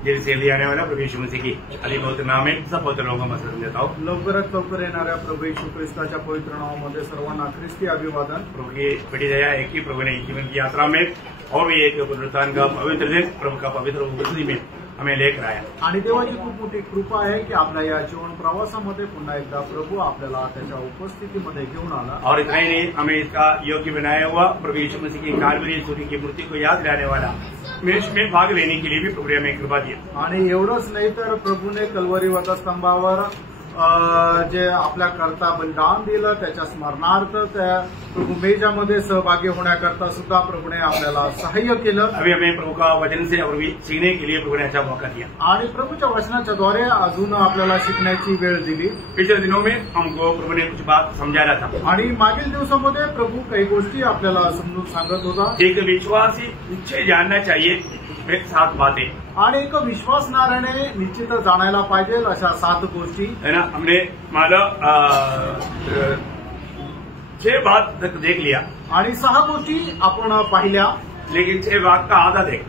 जल्दी से आने वाला प्रभु यीशु मसीह की अली बहुत नाम है सब पवित्र लोगों में मसलन देता हूँ। लवकरात लवकर येणाऱ्या प्रभू येशू ख्रिस्ताच्या पवित्र नावामध्ये सर्वांना ख्रिस्ती अभिवादन। प्रभु की बड़ी दया है कि प्रभु ने जीवन की यात्रा में और भी एक पुनरुत्थान का पवित्र दिन प्रभु का पवित्र उपस्थिति में हमें लेकर आया आणि देवाची खूप मोठी कृपा आहे की आपल्या या जीवन प्रवासामध्ये पुन्हा एकदा प्रभु आपल्याला त्याच्या उपस्थितीमध्ये घेऊन आला। और इतना ही नहीं, हमें इसका योग्य बनाया हुआ प्रभु यीशु मसीह की कालवरी सूर्य की मूर्ति को याद दिलाने वाला में भाग लेने के लिए भी प्रभु ने हमें कृपा दी। आणि एवढंच नाही तर प्रभूने कल्वरी वधस्तंभावर जे आपल्या करता बलिदान दिलं त्याच्या स्मरणार्थ त्या प्रभु मेजामध्ये सहभागी होण्याकरता सुद्धा प्रभूने आपल्याला सहाय्य केलं। अभी हमें प्रभु का वचन से और भी सीखने के लिए प्रभु ने अच्छा मौका दिया आणि प्रभूच्या वचनाच्या द्वारे अजून आपल्याला शिकण्याची वेळ दिली। पिछले दिनों में हमको प्रभु ने कुछ बात समझाया था आणि मागील दिवसामध्ये प्रभू काही गोष्टी आपल्याला समजून सांगत होता। एक विश्वासी निश्चय जानना चाहिए में 7 बातें आणि एक विश्वासणाऱ्याने निश्चित जाणायला पाहिजे अशा 7 गोष्टी है ना। हमने माला 6 बात तक देख लिया आणि 6 गोष्टी आपण पाहिल्या, लेकिन 6 बात का आधा देख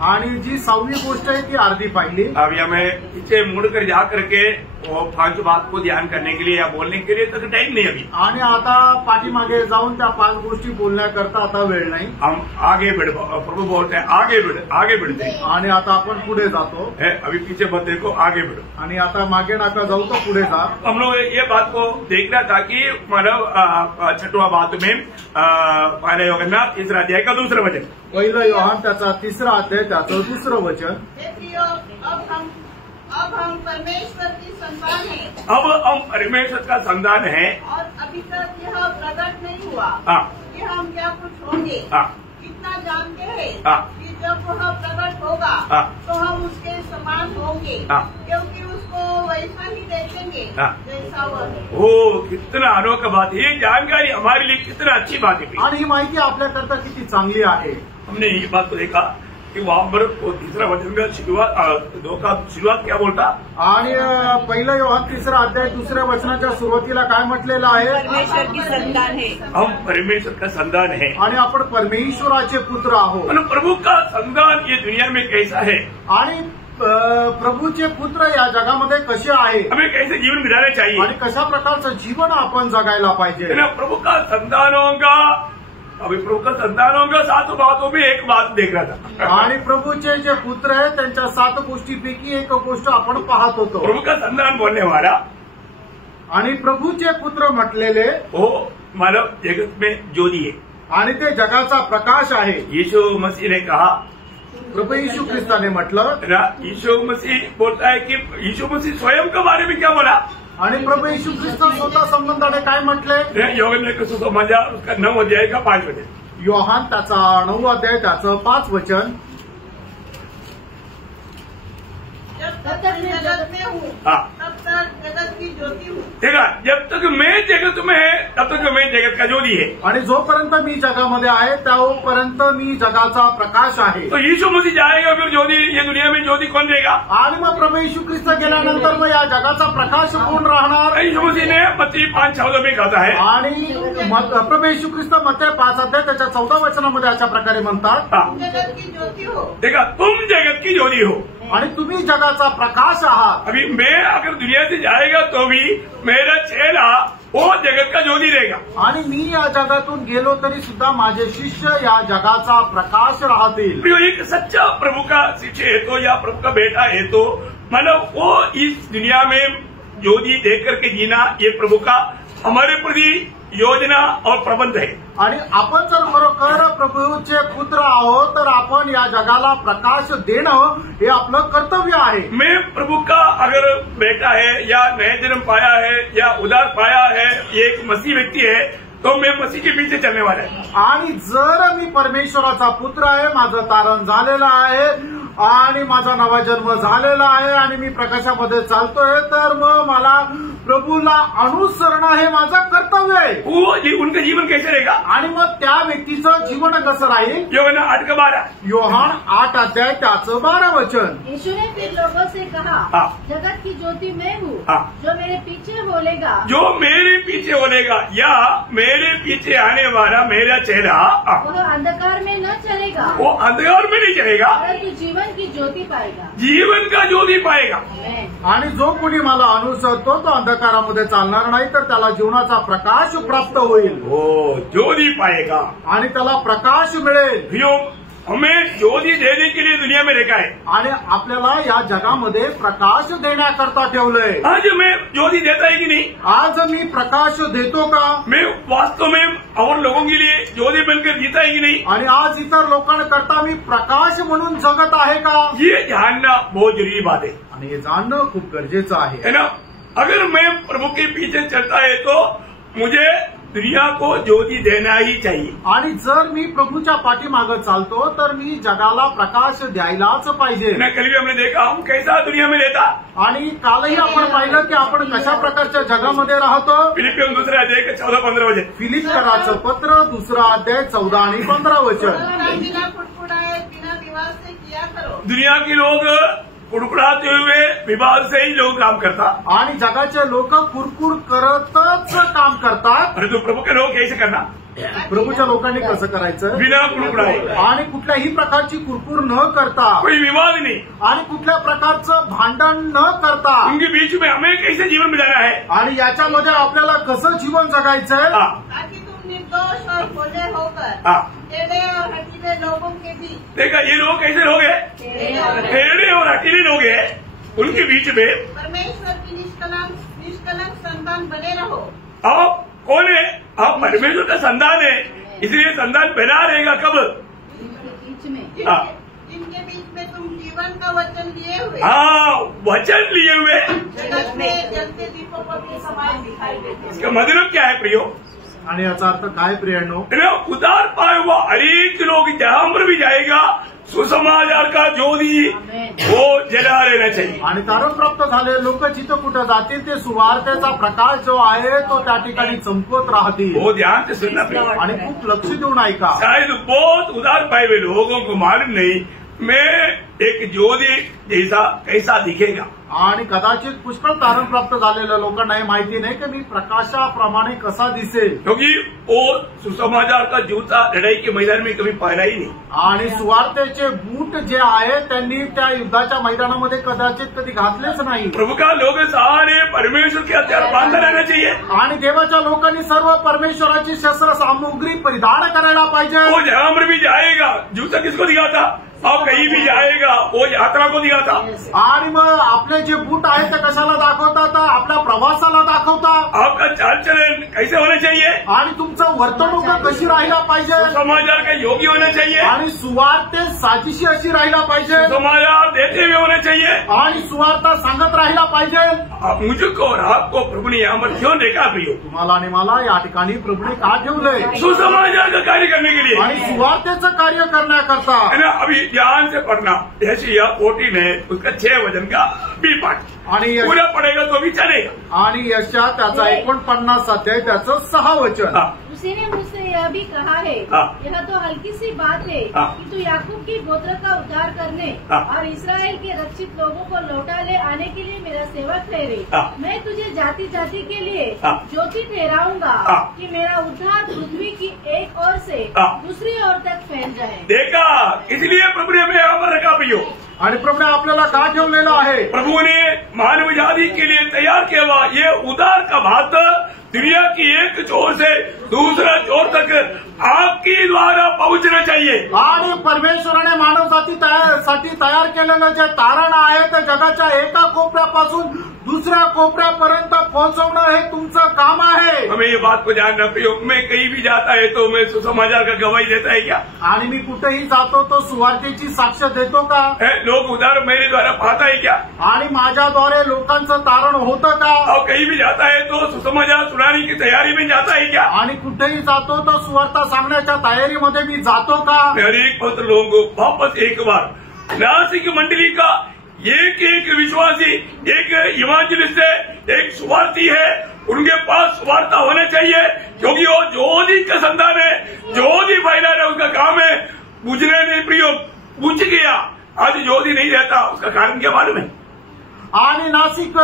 आणि जी 6वी गोष्ट आहे ती अर्धी पाहिली। अभी हमें पीछे मुड़कर जा करके वो 5 बात को ध्यान करने के लिए या बोलने के लिए तक टाइम नहीं अभी। आणि आता पाठीमागे जाऊन त्या 5 गोष्टी बोलण्याकरता आता वेळ नाही। हम आगे बढ़, प्रभु बोलते हैं आगे बढ़ते हैं। आणि आता आपण पुढे जातो है, अभी पीछे मत देखो, आगे बढ़ो। आणि आता मागे नाका जाऊ तो पुढे जा। हम लोग ये बात को देखना था कि मतलब 6वां बात में पहले यूहन्ना 3 अध्याय का 2 वचन, पहिलं योहान त्याचा 3 अध्याय त्याचं 2 वचन। अब हम परमेश्वर की संतान हैं। अब हम परमेश्वर का संतान है और अभी तक यह प्रकट नहीं हुआ कि हम क्या कुछ होंगे। इतना जानते हैं कि जब वह प्रकट होगा तो हम उसके समान होंगे, क्योंकि उसको वैसा ही देखेंगे जैसा वह है। ओ कितना अनोखा बात है, ये जानकारी हमारे लिए कितना अच्छी बात है आणि ही माहिती आपल्याकरता किती चांगली आहे। हमने ये बात को देखा कि वहां पर वो 3 वचन का शुरुआत क्या बोलता, आणि पहिलं योहान 3 अध्याय 2 वचनाच्या सुरुवातीला काय म्हटलेलं आहे, परमेश्वर की संतान है। हम परमेश्वर का संतान है आणि आपण परमेश्वराचे पुत्र आहोत। मतलब प्रभु का संतान ये दुनिया में कैसा है, आणि प्रभूचे पुत्र या जगामध्ये कसे आहे, हमें कैसे जीवन बिताना चाहिए आणि कशा प्रकारचं जीवन आपण जगायला पाहिजे। प्रभु का संतानों का, अभी प्रभु का संतानों का 7 बातों में एक बात देख रहा था। आणि प्रभूचे जे पुत्र आहेत त्यांच्या 7 गोष्टीपैकी एक गोष्ट आपण पाहत होतो। प्रभु का संतान बोलने वाला आणि प्रभूचे पुत्र म्हटलेले वो मानव जगत में ज्योति है आणि ते जगाचा प्रकाश आहे। यीशु मसीह ने कहा, प्रभू यीशु ख्रिस्ताने म्हटलं, यीशु मसीह बोलता है कि यीशु मसीह स्वयं के बारे में क्या बोला, आणि प्रभू यीशु ख्रिस्त स्वतः संबंधाने काय म्हटले, यूहन्ना ने समझा उसका 9 अध्याय का 5 वचन, योहान त्याचा 9 अध्याय त्याचं 5 वचन। जब तक मैं जगत में हूँ तब तक जगत की ज्योति हूँ। देखा, जब तक मैं जगत में है तब तक मैं जगत का ज्योति है। आणि जोपर्यंत मी जगामध्ये आहे तोपर्यंत मी जगाचा प्रकाश आहे। तो यीशु मसीह जाएगा फिर ज्योति, ये दुनिया में ज्योति कौन देगा, आणि मग प्रभू यीशु ख्रिस्त गेल्यानंतर मग या जगाचा प्रकाश कोण राहणार। यीशु मसीह ने मत्ती 5:14 में कहता है, आणि प्रभू यीशु ख्रिस्त मत्ती 5 अध्याय त्याच्या 14 वचनामध्ये अशा प्रकारे म्हणतात, जगत की ज्योति हो। देखा, तुम जगत की ज्योति हो आणि तुम्ही जगाचा प्रकाश आहात। अभी मैं अगर दुनिया से जाएगा तो भी मेरा चेहरा वो जगत का ज्योति रहेगा, आणि मी या जगातून गेलो तरी सुद्धा माझे शिष्य या जगाचा प्रकाश राहतील। एक सच्चा प्रभु का शिष्य है तो या प्रभु का बेटा है तो मतलब वो इस दुनिया में ज्योति देख करके जीना, ये प्रभु का हमारे प्रति योजना और प्रबंध है। आणि आपण जर खरोखर प्रभूचे पुत्र आहोत तर आपण या जगाला प्रकाश देणं हे आपलं कर्तव्य आहे। मैं प्रभु का अगर बेटा है या नया जन्म पाया है या उद्धार पाया है, ये एक मसीह व्यक्ति है, तो मैं मसीह के पीछे चलने वाला है। आणि जर मी परमेश्वराचा पुत्र आहे, माझं तारण झालेलं आहे आणि माझा नवा जन्म झालेला आहे आणि मी प्रकाशामध्ये चालतोय, तर मग मला प्रभूला अनुसरणं हे माझं कर्तव्य आहे। उनका जीवन कैसे रहेगा, आणि मग त्या व्यक्तीचं जीवन कसं राहील। योहान 8:12, योहान 8 अध्याय त्याचं 12 वचन। यीशु ने फिर लोगों से कहा, जगत की ज्योति मैं हूँ, जो मेरे पीछे बोलेगा, जो मेरे पीछे बोलेगा या मेरे पीछे आने वाला मेरा चेहरा वह अंधकार में न चलेगा, वो अंधकार में नहीं चलेगा, परंतु जीवन की ज्योति पाएगा, जीवन का ज्योति पाएगा। आणि जो कोणी मला अनुसरतो तो अंधकारामध्ये चालणार नाही, तर त्याला जीवनाचा प्रकाश प्राप्त होईल। हो, ज्योति पाएगा आणि त्याला प्रकाश मिळेल। प्रियो, हमें ज्योति देने के लिए दुनिया में रखा है आणि आपल्याला या जगामध्ये प्रकाश देण्याकरता ठेवलंय। आज मैं ज्योति देता है कि नहीं? आज मी प्रकाश देतो का? मैं वास्तव में और लोगों के लिए ज्योति बनकर जीता है कि नहीं? आणि आज इतर लोकांकरता मी प्रकाश म्हणून जगत आहे का? ये जानना बहुत जरूरी बात है, आणि हे जाणणं खूप गरजेचं आहे, है ना? अगर मैं प्रभु के पीछे चलता है तो मुझे दुनिया को ज्योति देना ही चाहिए। आणि जर मी प्रभूच्या पाठीमागं चालतो तर मी जगाला प्रकाश द्यायलाच पाहिजे। कल भी हमने देखा हम कैसा दुनिया में रहता, आणि कालही आपण पाहिलं की आपण कशा प्रकारच्या जगामध्ये राहतो। फिलिपियन दूसरा अध्याय के 14-15 वचन, फिलिप्पियराचं पत्र 2 अध्याय 14 आणि 15 वचन। बिना कुड़कुड़ाए बिना विवाद से किया करो। दुनिया के लोग कुड़कुड़ाते हुए विवाद से ही लोग काम करता, आणि जगाचे लोक कुरकुर करतच काम करतात। परंतु प्रभु के लोग कैसे करना? प्रभूच्या लोकांनी कसं करायचं? बिना कुड़कुड़ाए, आणि कुठल्याही प्रकारची कुरकुर न करता, कोई विवाद नहीं, आणि कुठल्या प्रकारचं भांडण न करता, उनके बीच में हमें कैसे जीवन बिताना है, आणि याच्यामध्ये आपल्याला कसं जीवन जगायचंय, ताकि तुम निर्दोष और भोले होकर टेढ़े और हठीले लोगों के बीच। देखा, ये लोग कैसे लोग हैं? टेढ़े और हठीले लोग हैं, उनके बीच में परमेश्वर की निष्कलंक संतान बने रहो। आप कौन है? आप परमेश्वर का संतान है, इसलिए संतान बना रहेगा कब? बीच में जिनके बीच में तुम जीवन का वचन लिए हुए, वचन लिए हुए जगत में जलते दीपों पर भी समान दिखाई देते। इसका मतलब क्या है प्रियो? आणि याचा अर्थ काय प्रियांनो? उदार पाए हुआ अनेक लोग जहां पर भी जाएगा सुसमाचार का ज्योति वो जला रहना चाहिए। आणि तारण प्राप्त झाले लोक जिथं कुठं जातील ते सुवार्तेचा प्रकाश जो आहे तो त्या ठिकाणी चमकत राहतील। वो ध्यान से सुनना प्रियो, आणि खूप लक्ष देऊन ऐका। शायद बहुत उदार पाए हुए लोगों को मालूम नहीं मैं एक ज्योति जैसा कैसा दिखेगा, आणि कदाचित पुष्कळ तारण प्राप्त झालेल्या लोकांना हे माहिती नाही की मी प्रकाशाप्रमाणे कसा दिसेल, क्योंकि वो सुसमाचार का जूता लड़ाई के मैदान में कभी पहना ही नहीं। आणि सुवार्तेचे बूट जे आहे त्यांनी त्या युद्धाच्या मैदानामध्ये कदाचित कधी घातलेच नाही। प्रभु का लोग सारे परमेश्वर के हथियार बांधे रहना चाहिए, आणि देवाच्या लोकांनी सर्व परमेश्वराची शस्त्र सामुग्री परिधान करायला पाहिजे। वो जहां पर भी जाएगा जूता किसको दिखाता? और कहीं भी जाएगा वो यात्रा को दिखाता। आणि मग आपले जे बूट आहे ते कशाला दाखवतात? आपल्या प्रवासाला दाखवतात। आपका चाल चलन कैसे होना चाहिए? आणि तुमचं वर्तणूक कशी राहिला पाहिजे? समाचार का योग्य होना चाहिए, आणि सुवार्ते साजिशी अशी राहिला पाहिजे, समाचार देते हुए होना चाहिए, आणि सुवार्ता सांगत राहिला पाहिजे। मुझको और आपको प्रभु ने यहाँ पर क्यों देखा प्रियो? तुम्हाला आणि मला या ठिकाणी प्रभूने का ठेवलंय? सुसमाचार का कार्य करने के लिए, आणि सुवार्तेचं कार्य करण्याकरता। है ना? अभी ध्यान से पढ़ना, यशायाह 14 है उसका 6 वचन का भी पाठ, आणि पूरा पढ़ेगा तो भी चलेगा। आणि यशा त्याचा 49 अध्याय त्याचं 6 वचन। उसी ने मुझसे यह भी कहा है, यह तो हल्की सी बात है कि तू याकूब की गोत्र का उद्धार करने और इस्राएल के रक्षित लोगों को लौटा ले आने के लिए मेरा सेवक ठहरे। मैं तुझे जाति जाति के लिए ज्योति ठहराऊंगा कि मेरा उद्धार पृथ्वी की एक ओर से दूसरी ओर तक फैल जाए। देखा, इसलिए प्रभु ने हमें यहाँ पर रखा प्रियो। आणि प्रभूने आपल्याला का ठेवलेलं आहे? प्रभु ने मानव जाति के लिए तैयार किया हुआ ये उदार का भात दुनिया की एक छोर से दूसरा छोर तक आपकी द्वारा पहुंचना चाहिए। आणि परमेश्वराने मानव जातीसाठी तयार केलेलं जे तारण आहे ते जगाच्या एका कोपऱ्यापासून दुसऱ्या कोपऱ्यापर्यंत पोहोचवणं हे तुमचं काम आहे। हमें ये बात को जानना प्रियो, मैं कहीं भी जाता है तो मैं सुसमाचार का गवाही देता है क्या? आणि मी कुठेही जातो तो सुवार्तेची साक्ष देतो का? लोग उदार मेरे द्वारा पाता है क्या? आणि माझ्याद्वारे लोकांचं तारण होतं का? और कहीं भी जाता है तो सुसमाचार सुनाने की तैयारी में जाता है क्या? आणि कुठेही जातो तो सुवार्ता सांगण्याच्या तयारीमध्ये मी जातो का? अनेक पवित्र लोगों को वापस एक बार नासिक मंडली का एक एक विश्वासी, एक इवांजलिस्ट है, एक सुवार्थी है, उनके पास सुवार्ता होना चाहिए, क्योंकि वो ज्योति का संतान है, ज्योति फैलाना उसका काम है। बुझने नहीं प्रियो, बुझ गया, आज ज्योति नहीं रहता, उसका कारण क्या मालूम है? आणि नाशिक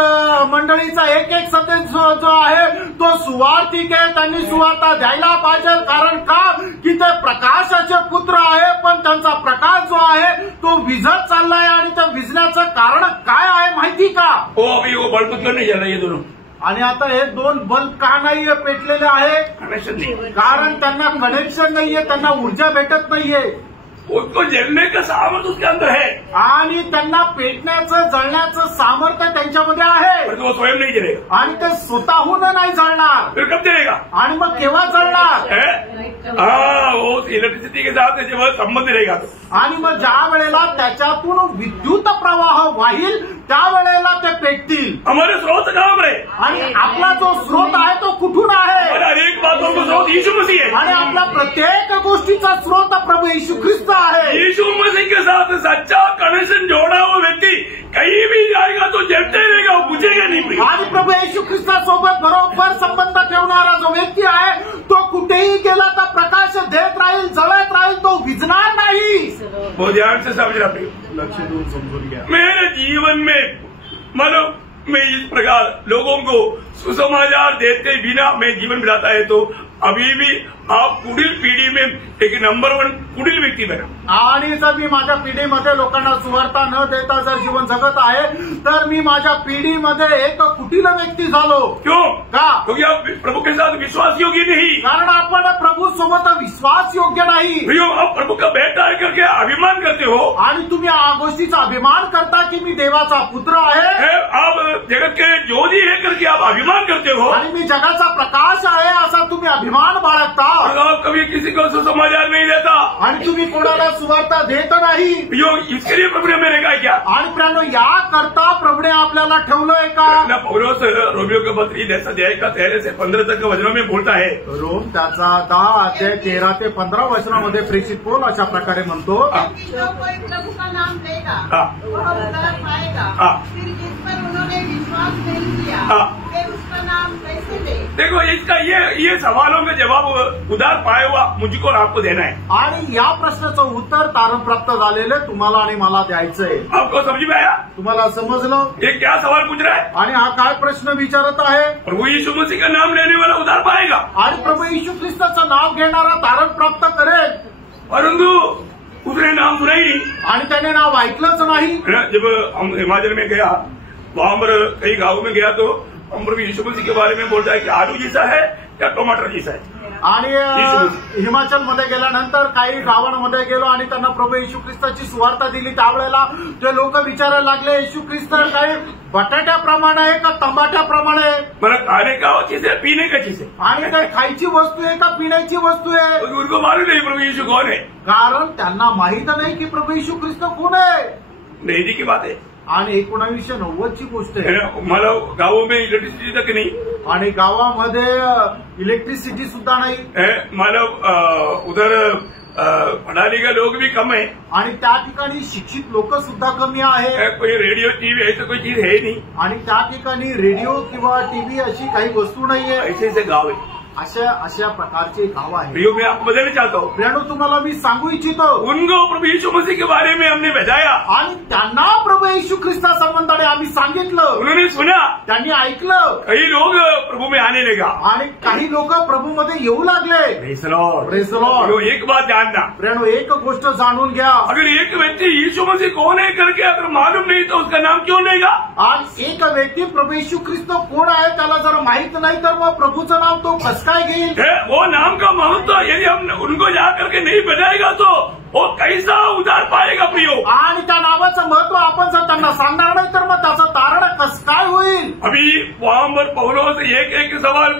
मंडळीचा एक सदस्य जो आहे तो सुवार्थिक आहे. त्यांनी सुवार्ता द्यायला पाहिजे. कारण का की ते प्रकाशाचे पुत्र आहे, पण त्यांचा प्रकाश जो आहे तो विझत चाललाय. आणि त्या विझण्याचं कारण काय आहे माहिती का? अभी वो बल्ब क्यों नहीं जल रहा ये दोनों? आणि आता हे दोन बल्ब का नाही पेटलेले आहे? कनेक्शन नहीं, कारण त्यांना कनेक्शन नाहीये, त्यांना ऊर्जा भेटत नाहीये. उसको जलने का सामर्थ्य उसके अंदर है, आणि त्यांना पेटण्याचं जळण्याचं सामर्थ्य त्यांच्यामध्ये आहे, पर वो स्वयं नहीं जलेगा. आणि ते स्वतःहून नाही जळणार. फिर कब जलेगा? आणि मग केव्हा जळणार? हाँ, वो इलेक्ट्रिसिटी के साथ जब संबंध रहेगा तो. आणि मग ज्या वेळेला त्याच्यातून विद्युत प्रवाह वाहील त्यावेळेला ते पेटतील. हमारे स्रोत कहाँ पर है? आणि आपला जो स्रोत आहे तो कुठून आहे? और हर एक बातों का स्रोत यीशु मसीह है. आणि आपल्या प्रत्येक गोष्टीचा स्रोत प्रभू येशू ख्रिस्त आहे. यीशु मसीह के साथ सच्चा कनेक्शन जोड़ा हुआ व्यक्ति कहीं भी जाएगा तो जलते रहेगा, वो बुझेगा नहीं. आणि प्रभू येशू ख्रिस्तासोबत बरोबर संबंध ठेवणारा जो व्यक्ती आहे तो कुठेही गेला तर प्रकाश देत राहील, जळत राहील, तो विझणार नाही. वो ध्यान से समझ रहा प्रिय, लक्ष देऊन समजून घ्या. मेरे जीवन में मानो मैं इस प्रकार लोगों को सुसमाचार देते बिना मैं जीवन बिताता है तो अभी भी आप पुढील पिढी में एक नंबर 1 पुढील व्यक्ती बना. आणि जर मी माझ्या पिढीमध्ये लोकांना सुवार्ता न देता जर जीवन जगत आहे तर मी माझ्या पिढीमध्ये एक कुटील व्यक्ती झालो. क्यों? का? क्योंकि आप प्रभु के साथ विश्वास योग्य नहीं. कारण आपण प्रभू सोबत विश्वास योग्य नाही. भैया आप प्रभु का बेटा है करके अभिमान करते हो. आणि तुम्ही या गोष्टीचा अभिमान करता की मी देवाचा पुत्र आहे. आप जगत के ज्योति है करके आप अभिमान करते हो. आणि मी जगाचा प्रकाश आहे असा तुम्ही अभिमान बाळगता. आप कभी किसी को सुसमाचार नहीं देता. आणि तुम्ही कोणाला सुवार्ता देत नाही. इसके लिए प्रभु ने मेरे कहा क्या? आणि प्रियानो या करता प्रभुने आपल्याला ठेवलंय का? पौलोस रोमियो के पत्र 10 अध्याय का 13 से 15 तक के वचनों में बोलता है. रोम त्याचा 10 अध्याय 13 ते 15 वचनामध्ये प्रेषित पौल अशा प्रकारे म्हणतो, जो कोई प्रभु का नाम लेगा वह उद्धार पाएगा. फिर जिस पर उन्होंने विश्वास नहीं किया वे उसका नाम कैसे ले? देखो इसका ये सवालों का जवाब उधार पाया हुआ मुझको और आपको देना है. आणि या प्रश्नाचं उत्तर तारण प्राप्त झालेले तुम्हाला आणि मला द्यायचंय. आपको समझ में आया? तुम्हाला समजलं? ये क्या सवाल पूछ रहा है? आणि हा काय प्रश्न विचारत आहे? प्रभु यीशु मसीह का नाम लेने वाला उधार पाएगा. आणि प्रभू येशू ख्रिस्ताचं नाव घेणारा तारण प्राप्त करेल. परंतु उसने नाम सुना ही नहीं. आणि त्याने नाव ऐकलंच नाही. जब हम हिमाचल में गया वहां पर कई गांव में गया तो हम प्रभु यीशु मसीह के बारे में बोलता है कि आलू जैसा है या टमाटर जैसा है. आणि हिमाचलमध्ये गेल्यानंतर काही गावांमध्ये गेलो आणि त्यांना प्रभू येशू ख्रिस्ताची सुवार्ता दिली. त्यावेळेला ते लोक विचारायला लागले, येशू ख्रिस्त काही बटाट्याप्रमाणे आहे का टमाट्याप्रमाणे आहे? मला खाने का चीज है, पीने का चीज है. आणि काही खायची वस्तू आहे का पिण्याची वस्तू आहे? उनको मालूम नहीं प्रभु यीशु कौन है. कारण त्यांना माहित नाही की प्रभू येशू ख्रिस्त कोण आहे. नहीं की बात है. आणि 1990ची गोष्ट आहे. मला गावों में इलेक्ट्रिसिटी तक नहीं. आणि गावामध्ये इलेक्ट्रिसिटी सुद्धा नाही. मला उधर पढ़ा लिखा लोग भी कम है. आणि त्या ठिकाणी शिक्षित लोक सुद्धा कमी आहे. कोई रेडियो टीवी ऐसा कोई चीज है नहीं. आणि त्या ठिकाणी रेडिओ किंवा टीव्ही अशी काही वस्तू नाहीये. ऐसे गाव आहे. अशा प्रकारचे गाव आहे. प्रियो मैं आपको बताना चाहता हूँ. प्रियानो तुम्हाला मी सांगू इच्छितो, उनको प्रभु यीशु मसीह के बारे में हमने भेजाया. आणि त्यांना प्रभू येशू ख्रिस्ता संबंधाने आम्ही सांगितलं. उन्होंने सुना, त्यांनी ऐकलं. काही लोग प्रभु में आने लगा. आणि काही लोक प्रभू मध्ये येऊ लागले. Praise the Lord. Praise the Lord. एक बात जानना प्रियानो, एक गोष्ट जाणून घ्या. अगर एक व्यक्ति यीशु मसीह कौन है करके अगर मालूम नहीं तो उसका नाम क्यों लेगा? आज एक व्यक्ती प्रभू येशू ख्रिस्त कोण आहे त्याला जर माहित नाही तर मग प्रभूचं नाव तो कसं काय घेईल? वो नाम का महत्व यदि हम उनको जा करके नहीं बताएगा तो वो कैसा उधार पाएगा प्रियो? आणि त्या नावाचं महत्व आपण जर त्यांना सांगणार नाही तर मग त्याचं तारण कसं काय होईल? अभी वहां पर पौलोस एक सवाल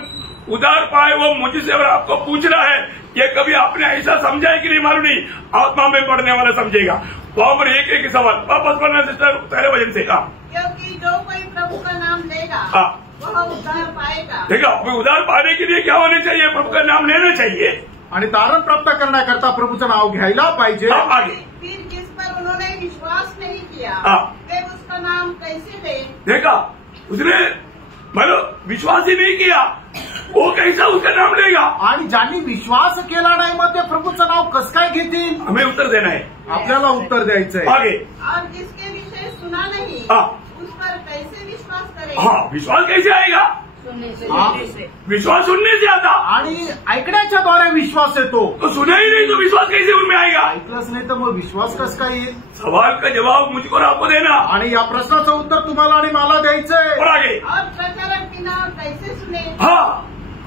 उधार पाए वो मुझसे और आपको पूछ रहा है. ये कभी आपने ऐसा समझा है कि नहीं मालूम नहीं. आत्मा में पढ़ने वाला समझेगा. वहां पर एक सवाल वापस पढ़ना सिस्टर पहले वचन से. क्योंकि जो कोई प्रभु का नाम लेगा वह उद्धार पाएगा. देखो उधार पाने के लिए क्या होना चाहिए? प्रभु का नाम लेना चाहिए आणि तारण प्राप्त करण्याकरता प्रभूचं नाव घ्यायला पाहिजे. आगे फिर जिस पर उन्होंने विश्वास नहीं किया वे उसका नाम कैसे ले? देखा उसने मतलब विश्वास ही नहीं किया वो कैसा उसका नाम लेगा? आणि ज्यांनी विश्वास केला नाही मग ते प्रभूचं नाव कसं काय घेतील? हमें उत्तर देना है. आपल्याला उत्तर द्यायचंय. आगे और जिसके विषय सुना नहीं उस पर कैसे विश्वास करेगा? हाँ, विश्वास कैसे आएगा? विश्वास सुनने से आता, आणि ऐकण्याच्या द्वारे विश्वास येतो. तो सुना ही नहीं तो विश्वास कैसे उनमें आएगा? ऐकलंच नाही तर मग विश्वास कसं काय येईल? सवाल का जवाब मुझको और आपको देना. आणि या प्रश्नाचं उत्तर तुम्हाला आणि मला द्यायचंय. और आगे और प्रचारक बिना कैसे सुने? हाँ,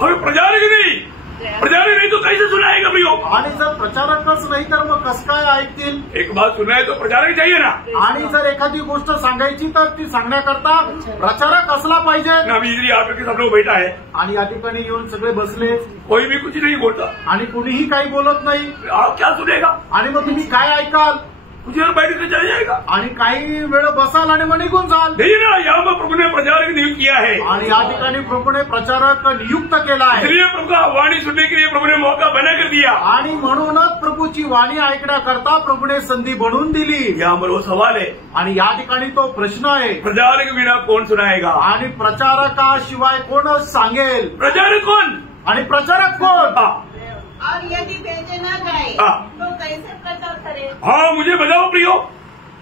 हमें प्रचारक नहीं, प्रचारक नहीं तो कैसे सुनाएगा भैया? आणि जर प्रचारकच नाही तर मग कसं काय ऐकतील? एक बात सुनना है तो प्रचारक चाहिए ना. आणि जर एखादी गोष्ट सांगायची तर ती सांगण्याकरता प्रचारक असला पाहिजे. अभी इधर यहाँ पे सब लोग बैठा है, आणि या ठिकाणी येऊन सगळे बसले, कोई भी कुछ नहीं बोलता, आणि कुणीही काही बोलत नाही. आप क्या सुनेगा? आणि मग तुम्ही काय ऐकाल? कुछ देर बैठ के चले जाएगा. आणि काही वेळ बसाल आणि मग निघून जाल. देखिए ना, यहाँ पर प्रभु ने प्रचारक नियुक्त किया है. आणि या ठिकाणी प्रभूने प्रचारक नियुक्त केला आहे. इसलिए प्रभु का वाणी सुनने के लिए प्रभु ने मौका बना कर दिया. आणि म्हणूनच प्रभूची वाणी ऐकण्याकरता प्रभूने संधी बनवून दिली. यहाँ पर वो सवाल है, आणि या ठिकाणी तो प्रश्न आहे, प्रचारक बिना कौन सुनाएगा? आणि प्रचारकाशिवाय कोण सांगेल? प्रचारक कौन? आणि प्रचारक कोण? और यदि भेजे न जाए तो कैसे प्रचार करे? हाँ, मुझे बताओ प्रियो,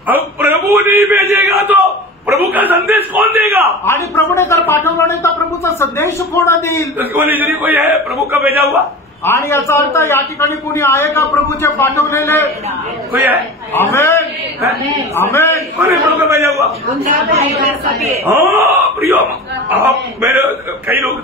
अब प्रभु नहीं भेजेगा तो प्रभु का संदेश कौन देगा? आणि प्रभूने जर पाठवलं नाही तर प्रभूचा संदेश कोण देईल? तो कोई है प्रभु का भेजा हुआ? आणि याचा अर्थ या ठिकाणी कोणी आहे का प्रभूचे पाठवलेले? कोई है? आमेन, आमेन. कौन है प्रभु का भेजा हुआ? हाँ प्रियो, आप मेरे कई लोग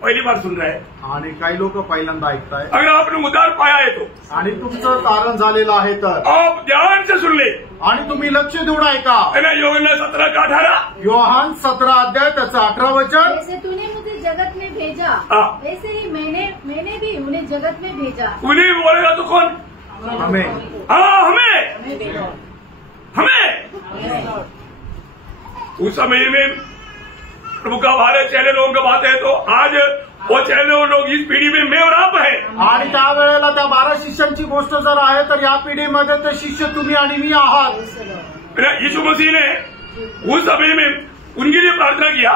पहली बार सुन रहे हैं, आणि काही लोक पहिल्यांदा ऐकताय. अगर आपने उद्धार पाया है तो आणि तुमचं तारण झालेलं आहे तर आप ध्यान से सुन ले. आणि तुम्ही लक्ष देऊन ऐका. है ना, यूहन्ना 17:18. योहान 17 अध्याय त्याचं 18 वचन. जैसे तूने मुझे जगत में भेजा वैसे ही मैंने भी उन्हें जगत में भेजा. उन्हें बोलेगा तो कौन? हमें. हाँ, हमें. उस समय में प्रभु का भारत चैनल लोगों का बात है तो आज वो चैनल लोग इस पीढ़ी में मैं और आप है. आणि त्यावेळेला त्या 12 शिष्यांची गोष्ट जर आहे तर या पिढीमध्ये ते शिष्य तुम्ही आणि मी आहात. यीशु मसीह ने उस समय में उनके लिए प्रार्थना किया.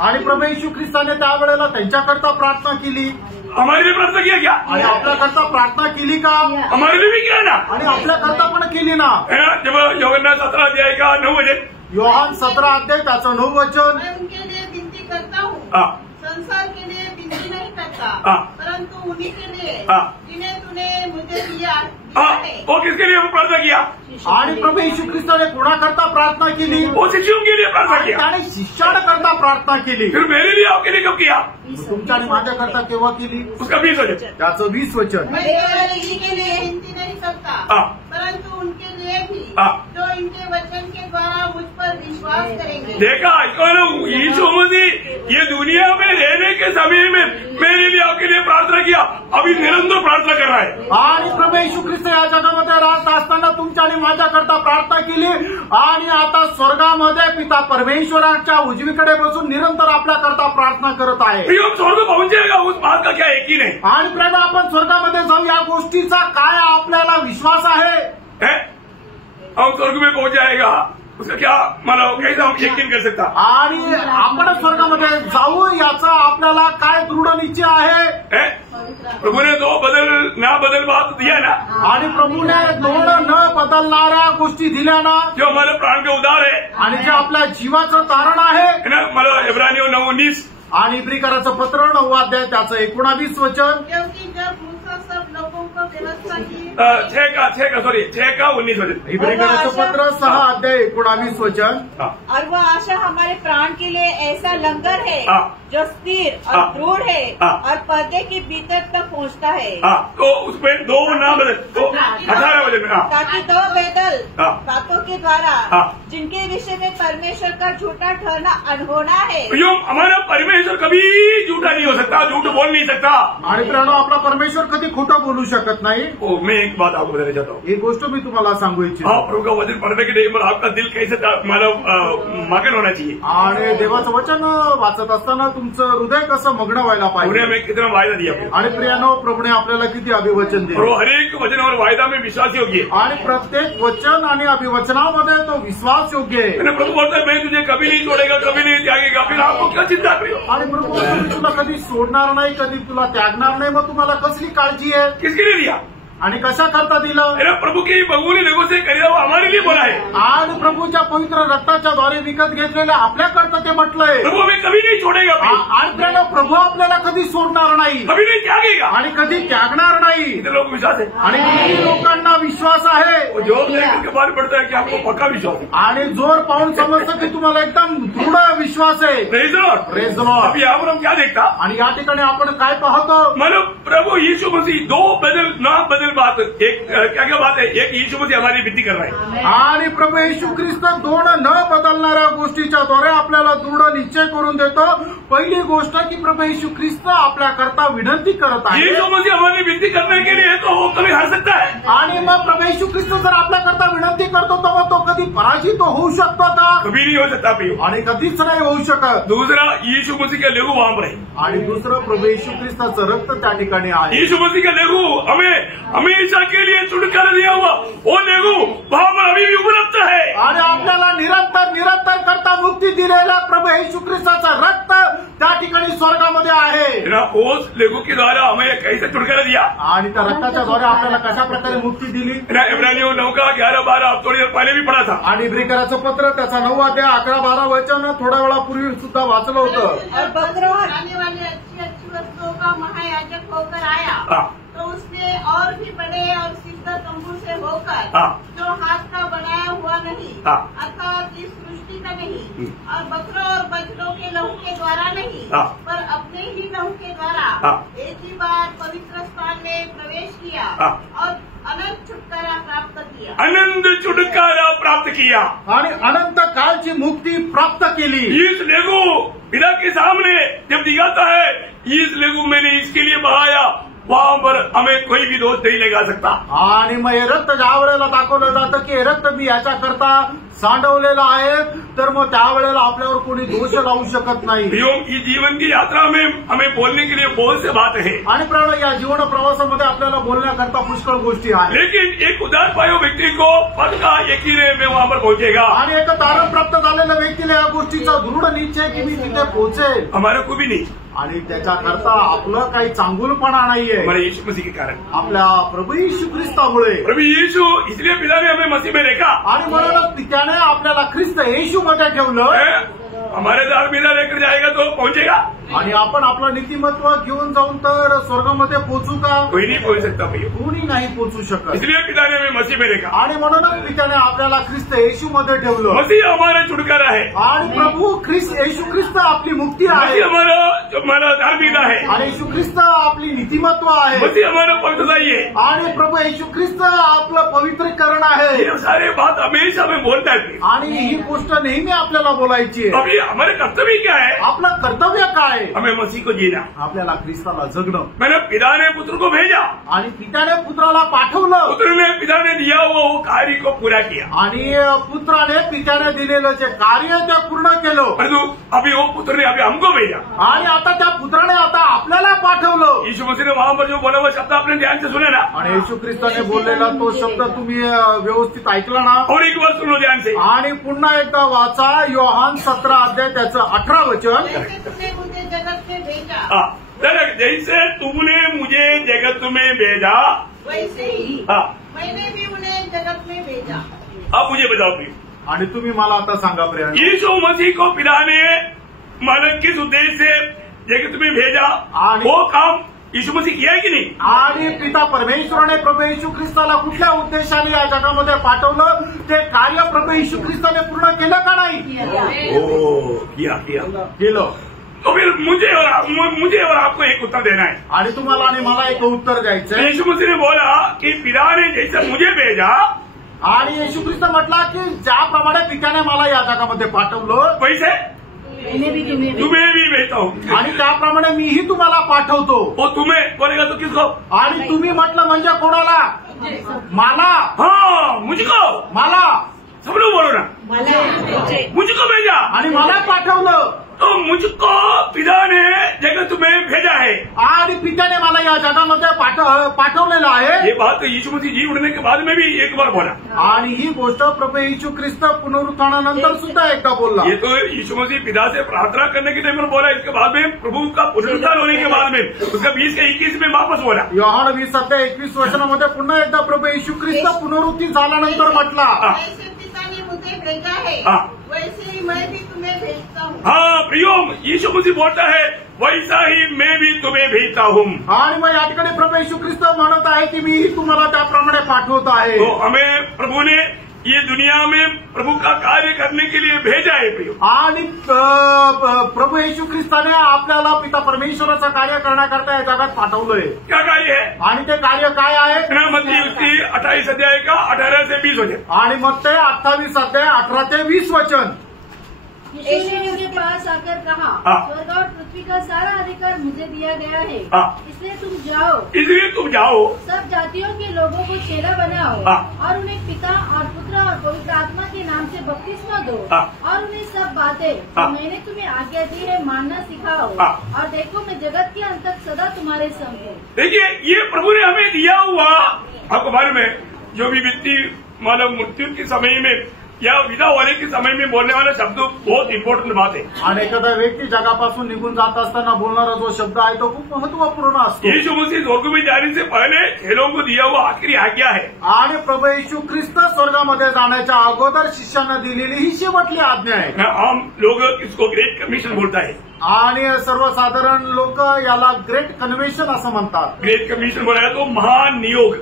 आणि प्रभू येशू ख्रिस्ताने त्यावेळेला त्यांच्याकरता प्रार्थना केली. हमारे लिए प्रार्थना किया क्या? आणि आपल्याकरता प्रार्थना केली का? हमारे लिए भी किया ना. आणि आपल्याकरता पण केली ना. है ना, जब यूहन्ना 17 अध्याय का 9 वचन. योहान 17 अध्याय त्याचं 9 वचन. मैं उनके लिए विनती करता हूँ, संसार के लिए विनती नहीं करता, परंतु उन्हीं के लिए जिन्हें तूने मुझे दिया है. वो किसके लिए प्रार्थना किया? आणि प्रभू येशू ख्रिस्ताने कोणाकरता प्रार्थना केली? वो शिष्यों के लिए प्रार्थना किया. त्याने शिष्याकरता प्रार्थना केली. फिर मेरे लिए आपके लिए कब किया? तुमच्या आणि माझ्याकरता केव्हा केली? उसका 20 वचन. त्याचं 20 वचन. मैं केवल इन्हीं के लिए विनती नहीं करता, परंतु उनके लिए भी जो इनके वचन के द्वारा मुझ पर विश्वास करेंगे. देखा, यीशु मसीह ये दुनिया में रहने के समय में मेरे लिए आपके लिए प्रार्थना किया, अभी निरंतर प्रार्थना कर रहा है. आणि प्रभू येशू ख्रिस्त या जगामध्ये राहत असताना तुमच्या आणि माझ्याकरता प्रार्थना केली. आणि आता स्वर्गामध्ये पिता परमेश्वराच्या उजवीकडे बसून निरंतर आपल्याकरता प्रार्थना करत आहे. हम स्वर्ग पहुंचेगा उस बात का क्या यकीन है? आणि प्रेम आपण स्वर्गामध्ये जाऊ या गोष्टीचा काय आपल्याला विश्वास आहे? हम स्वर्ग में पहुंच जाएगा उसका क्या मतलब कैसे हम यकीन कर सकता? आणि आपण स्वर्गामध्ये जाऊ याचा आपल्याला काय दृढ निश्चय आहे? प्रभु ने दो बदल बात दिया ना. आणि प्रभूने 2 न बदलणाऱ्या गोष्टी दिल्या ना. जो हमारे प्राण का उद्धार है आणि जे आपल्या जीवाचं तारण आहे ना, मतलब इब्रानियों 9:19. आणि इब्रिकराचं पत्र 9 अध्याय त्याचं 19 वचन. क्योंकि जब मूसा सब लोगों को व्यवस्था की 6 का 19 वचन. इब्रिकराचं पत्र 6 अध्याय 19 वचन. और वह आशा हमारे प्राण के लिए ऐसा लंगर है जो स्थिर और दृढ़ है और पर्दे के भीतर तक पहुंचता है. तो उसमें 2 ना बदल तो 18 वचन में. ताकि 2 बदल बातों के द्वारा जिनके विषय में परमेश्वर का झूठा ठहरना अनहोना है. हमारा परमेश्वर कभी झूठा नहीं हो सकता, झूठ बोल नहीं सकता. आणि प्रेरणा आपला परमेश्वर कधी खोटं बोलू शकत नाही. मैं एक बात आपको बताना चाहता हूँ. एक गोष्ट मी तुम्हाला सांगू इच्छितो. प्रभु का वचन पढ़ने के टाइम आपका दिल कैसे मतलब मगन होना चाहिए. आणि देवाचं वचन वाचत असताना तुमचं हृदय कसं मग्न व्हायला पाहिजे. में कितना वायदा दिया आणि प्रियानो प्रभूने आपल्याला किती अभिवचन दिलं. हर एक वचन और वायदा में विश्वास योग्य है. आणि प्रत्येक वचन आणि अभिवचनामध्ये तो विश्वास योग्य आहे. प्रभु बोलता है मैं तुझे कभी नहीं छोड़ेगा, कभी नहीं त्यागेगा. फिर आपको क्या चिंता करो? आणि प्रभू तुला कधी सोडणार नाही, कधी तुला त्यागणार नाही. मग तुम्हाला कसली काळजी आहे? किसके लिए दिया आणि कशा करता दिलं? प्रभु की बहू ने लोगों से करेगा वो हमारे लिए बोला है. आणि प्रभूच्या पवित्र रक्ताच्या द्वारे विकत घेतलेल्या आपल्याकरता ते म्हटलंय. प्रभु हमें कभी नहीं छोड़ेगा, आणि प्रियानो, प्रभु आपल्याला कधी सोडणार नाही कभी नहीं त्यागेगा. आणि कधी त्यागणार नाही. इतने लोग विश्वास है आणि किती लोकांना विश्वास आहे. और जोर लेकर के बात पड़ता है कि आपको पक्का विश्वास है. आणि जोर पाहून समजतं की तुम्हाला एकदम दृढ विश्वास आहे. Praise the Lord. Praise the Lord. अभी यहाँ पर हम क्या देखता, आणि या ठिकाणी आपण काय पाहतो, मानो प्रभु यीशु मसीह दो बदल ना बदल बात, एक क्या बात है, एक यीशु मसीह हमारी विनती कर रहा है. आणि प्रभू येशू ख्रिस्त दोन न बदलणाऱ्या गोष्टीच्या द्वारे आपल्याला दृढ निश्चय करून देतो. पहिली गोष्ट की प्रभू येशू ख्रिस्त आपल्याकरता विनंती करत आहे. यीशु मसीह हमारी विनती करने के लिए तो वो कभी हार सकता है. आणि मग प्रभू येशू ख्रिस्त जर आपल्याकरता विनंती करतो तर मग तो कधी पराजित होऊ शकतो का? कभी नहीं हो सकता प्रियो. आणि कधीच नाही होऊ शकत. दूसरा यीशु मसीह का लहू वहां पर है. आणि दुसरं प्रभू येशू ख्रिस्ताचं रक्त त्या ठिकाणी आहे. यीशु मसीह का लहू हमें हमेशा के लिए छुटकारा दिया हुआ वो लहू वहां पर अभी भी उपलब्ध है. आणि आपल्याला निरंतर निरंतर करता मुक्ती दिलेला प्रभू येशू ख्रिस्ताचं रक्त त्या ठिकाणी स्वर्गामध्ये आहे. उस लहू के द्वारा हमें कैसे छुटकारा दिया, आणि त्या रक्ताच्या द्वारे आपल्याला कशा प्रकारे मुक्ती दिली. इब्रानियों 9 का 11-12 आप थोड़ी देर पहले भी पढ़ा था. आणि इब्रिकराचं पत्र त्याचा 9 अध्याय 11-12 वचन थोड्या वेळापूर्वी सुद्धा वाचलं होतं. और बकरों आने वाली अच्छी वस्तुओं का महायाजक होकर आया, तो उसने और भी बड़े और सिद्ध तंबू से होकर, जो हाथ का बनाया हुआ नहीं, अर्थात इस सृष्टि का नहीं, और बकरों और बछड़ों के लहू के द्वारा नहीं, पर अपने ही लहू के द्वारा एक ही बार पवित्र स्थान में प्रवेश किया और अनंत छुटकारा प्राप्त किया. अनंत छुटकारा प्राप्त किया आणि अनंत कालची मुक्ती प्राप्त केली. इस लहू पिता के सामने जब दिखाता है, इस लहू मैंने इसके लिए बहाया, वहां पर हमें कोई भी दोष नहीं लगा सकता. आणि मग हे रक्त ज्या वेळेला दाखवलं जातं की हे रक्त मी याच्याकरता सांडवलेलं आहे, तर मग त्यावेळेला आपल्यावर कोणी दोष लावू शकत नाही. इस जीवन की यात्रा में हमें बोलने के लिए बहुत से बात है. आणि प्रिय, या जीवन प्रवासामध्ये आपल्याला बोलण्याकरता पुष्कळ गोष्टी आहेत. लेकिन एक उदार पायो व्यक्ति को पक्का यकीन है मैं वहां पर पहुंचेगा. आणि एक तारण प्राप्त झालेल्या व्यक्तीला या गोष्टीचा दृढ निश्चय की मी तिथे पोहोचेल. हमारा को भी नहीं, आणि त्याच्याकरता आपलं काही चांगुलपणा नाहीये. हमारे यीशु मसीह के कारण, आपल्या प्रभू येशू ख्रिस्तामुळे. प्रभु यीशु इसलिए पिता ने हमें मसीह में देखा, आणि म्हणूनच पित्याने आपल्याला ख्रिस्त येशू मध्ये ठेवलं. हमारे धार्मिकता लेकर जाएगा तो पहुंचेगा. आणि आपण आपलं नीतिमत्व घेऊन जाऊन तर स्वर्गामध्ये पोहोचू का? कोई नहीं पहुंच सकता भैया. कोणी नाही पोहोचू शकत. इसलिए पिता ने हमें मसीह में देखा. आणि म्हणूनच पित्याने आपल्याला ख्रिस्त येशू मध्ये ठेवलं. मसीह हमारा छुटकारा है. आणि प्रभू ख्रिस्त येशू ख्रिस्त आपली मुक्ती आहे. मसीह हमारा धार्मिकता है. आणि येशू ख्रिस्त आपली नीतिमत्व आहे. मसीह हमारा पवित्रताई है. आणि प्रभू येशू ख्रिस्त आपलं पवित्रीकरण आहे. ये सारे बात हमेशा हमें बोलता है. आणि ही गोष्ट नेहमी आपल्याला बोलायची आहे. अभी हमारे कर्तव्य क्या है? आपलं कर्तव्य काय? हमें मसीह को जीना. आपल्याला ख्रिस्ताला जगणं. मैंने पिता ने पुत्र को भेजा, आणि पित्याने पुत्राला पाठवलं. पुत्र ने पिता ने दिया हुआ वो कार्य को पूरा किया. आणि पुत्राने पित्याने दिलेलं जे कार्य ते पूर्ण केलं. परंतु अभी वो पुत्र ने अभी हमको भेजा. आणि आता त्या पुत्राने आता आपल्याला पाठवलं. यीशु मसीह ने वहां पर जो बोला हुआ शब्द आपने ध्यान से सुना ना. आणि येशू ख्रिस्ताने बोललेला तो शब्द तुम्ही व्यवस्थित ऐकला ना. और एक बार सुनो ध्यान से. आणि पुन्हा एकदा वाचा योहान 17 अध्याय त्याचं 18 वचन. जैसे तुमने मुझे जगत में भेजा, वैसे ही मैंने भी उन्हें जगत में भेजा. अब मुझे बताओ प्रिय. आणि तुम्ही मला आता सांगा प्रिय, यीशु मसीह को पिता ने मानव किस उद्देश्य से जगत में भेजा, वो काम यीशु मसीह किया है की नाही. आणि पिता परमेश्वराने प्रभू येशू ख्रिस्ताला कुठल्या उद्देशाने या जगामध्ये पाठवलं, ते कार्य प्रभू येशू ख्रिस्ताने पूर्ण केलं का नाही? किया केलं. तो फिर मुझे और आपको एक उत्तर देना है. आणि तुम्हाला आणि मला एक उत्तर द्यायचं. यीशु मसीह ने बोला कि पिता ने जैसे मुझे भेजा, आणि येशू ख्रिस्त म्हटला की ज्याप्रमाणे पित्याने मला या जगामध्ये पाठवलं, वैसे तुम्हें भी भेजता हूँ. आणि त्याप्रमाणे मीही तुम्हाला पाठवतो. वो तुम्हें बोलेगा तो किसको? आणि तुम्ही म्हटलं म्हणजे कोणाला? मला. हाँ, मुझको. मला. सब लोग बोलो ना. मुझको भेजा. आणि मला पाठवलं. तो मुझको पिता ने जगत में भेजा है. आणि पित्याने मला या जगामध्ये पाठवलेलं आहे. ये बात यीशु मसीह जी उठने के बाद में भी एक बार बोला. आणि ही गोष्ट प्रभू येशू ख्रिस्त पुनरुत्थानानंतर सुद्धा एकदा बोलला. ये तो यीशु मसीह पिता से प्रार्थना करने के टाइम पर बोला. इसके बाद में प्रभु का पुनरुत्थान होने के बाद में उसका 20 के 21 में वापस बोला. योहान 20 अध्याय 21 वचनामध्ये पुन्हा एकदा प्रभू येशू ख्रिस्त पुनरुत्थान झाल्यानंतर म्हटला, पिता ने मुझे भेजा है वैसे ही मैं भी तुम्हें भेजता हूँ। हाँ प्रियो, यीशु मसीह बोलता है वैसा ही मैं भी तुम्हें भेजता हूँ। आणि मग या ठिकाणी प्रभू येशू ख्रिस्त म्हणत आहे की मी तुम्हाला त्याप्रमाणे पाठवत आहे। तो हमें प्रभु ने ये दुनिया में प्रभु का कार्य करने के लिए भेजा है प्रियो। आणि प्रभु येशू ख्रिस्ताने आपल्याला पिता परमेश्वराचं कार्य करण्याकरता या जगात पाठवलंय। क्या कार्य है? आणि ते कार्य काय आहे? मत्ती उसकी 28 अध्याय का 18 से 20 वचन। आणि मग ते 28 अध्याय 18 ते 20 वचन। यीशु ने उनके पास आकर कहा, स्वर्ग और पृथ्वी का सारा अधिकार मुझे दिया गया है, इसलिए तुम जाओ, सब जातियों के लोगों को चेला बनाओ और उन्हें पिता और पुत्र और पवित्र आत्मा के नाम से बपतिस्मा दो और उन्हें सब बातें जो मैंने तुम्हें आज्ञा दी है मानना सिखाओ, और देखो मैं जगत के अंत तक सदा तुम्हारे संग हूँ। देखिए ये प्रभु ने हमें दिया हुआ, आपको मालूम है जो भी व्यक्ति मानव मृत्यु के समय में या विदा होने के समय में बोलने वाला शब्द बहुत इम्पोर्टंट बात है। आणि एखादा व्यक्ती जगापासून निघून जात असताना बोलणारा जो शब्द आहे तो खूप महत्वपूर्ण असतो। यीशु मसीह स्वर्ग में जाने से पहले चेलों को दिया हुआ आखिरी आज्ञा है। आणि प्रभू येशू ख्रिस्त स्वर्गामध्ये जाण्याच्या अगोदर शिष्यांना दिलेली ही शेवटली आज्ञा आहे। हम लोग इसको ग्रेट कमिशन बोलता है आणि सर्वसाधारण लोक याला ग्रेट कन्व्हेन्शन असं म्हणतात। ग्रेट कमिशन बोला तो महान नियोग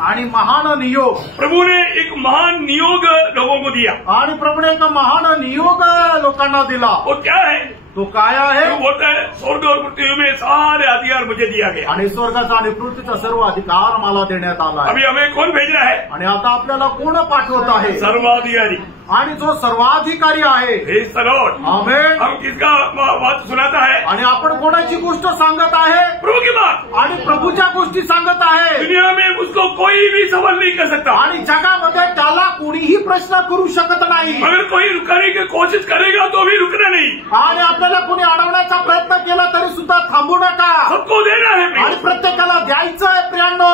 आणि महान नियोग। प्रभु ने एक महान नियोग लोगों को दिया आणि प्रभूने एक महान नियोग लोकांना दिला। वो क्या है? तो काय आहे? वो बोलता है स्वर्ग और पृथ्वी में सारे अधिकार मुझे दिया गया आणि स्वर्गाचा आणि पृथ्वीचा सर्व अधिकार मला देण्यात आला आहे। अभी हमें कौन भेज रहा है? आणि आता आपल्याला कोण पाठवत आहे? सर्वाधिकारी। आणि जो सर्वाधिकारी आहे। Praise the lord. आमेन। हम किसका बात सुनाता है? आणि आपण कोणाची गोष्ट सांगत आहे? प्रभु की बात। आणि प्रभूच्या गोष्टी सांगत आहे। दुनिया में उसको कोई भी सवाल नहीं कर सकता आणि जगामध्ये त्याला कोणीही प्रश्न करू शकत नाही। अगर कोई रुकने की कोशिश करेगा तो भी रुकना नहीं। आणि आपल्याला कोणी अडवण्याचा प्रयत्न केला तरी सुद्धा थांबू नका। सबको देना है आणि प्रत्येकाला द्यायचं आहे प्रियांनो।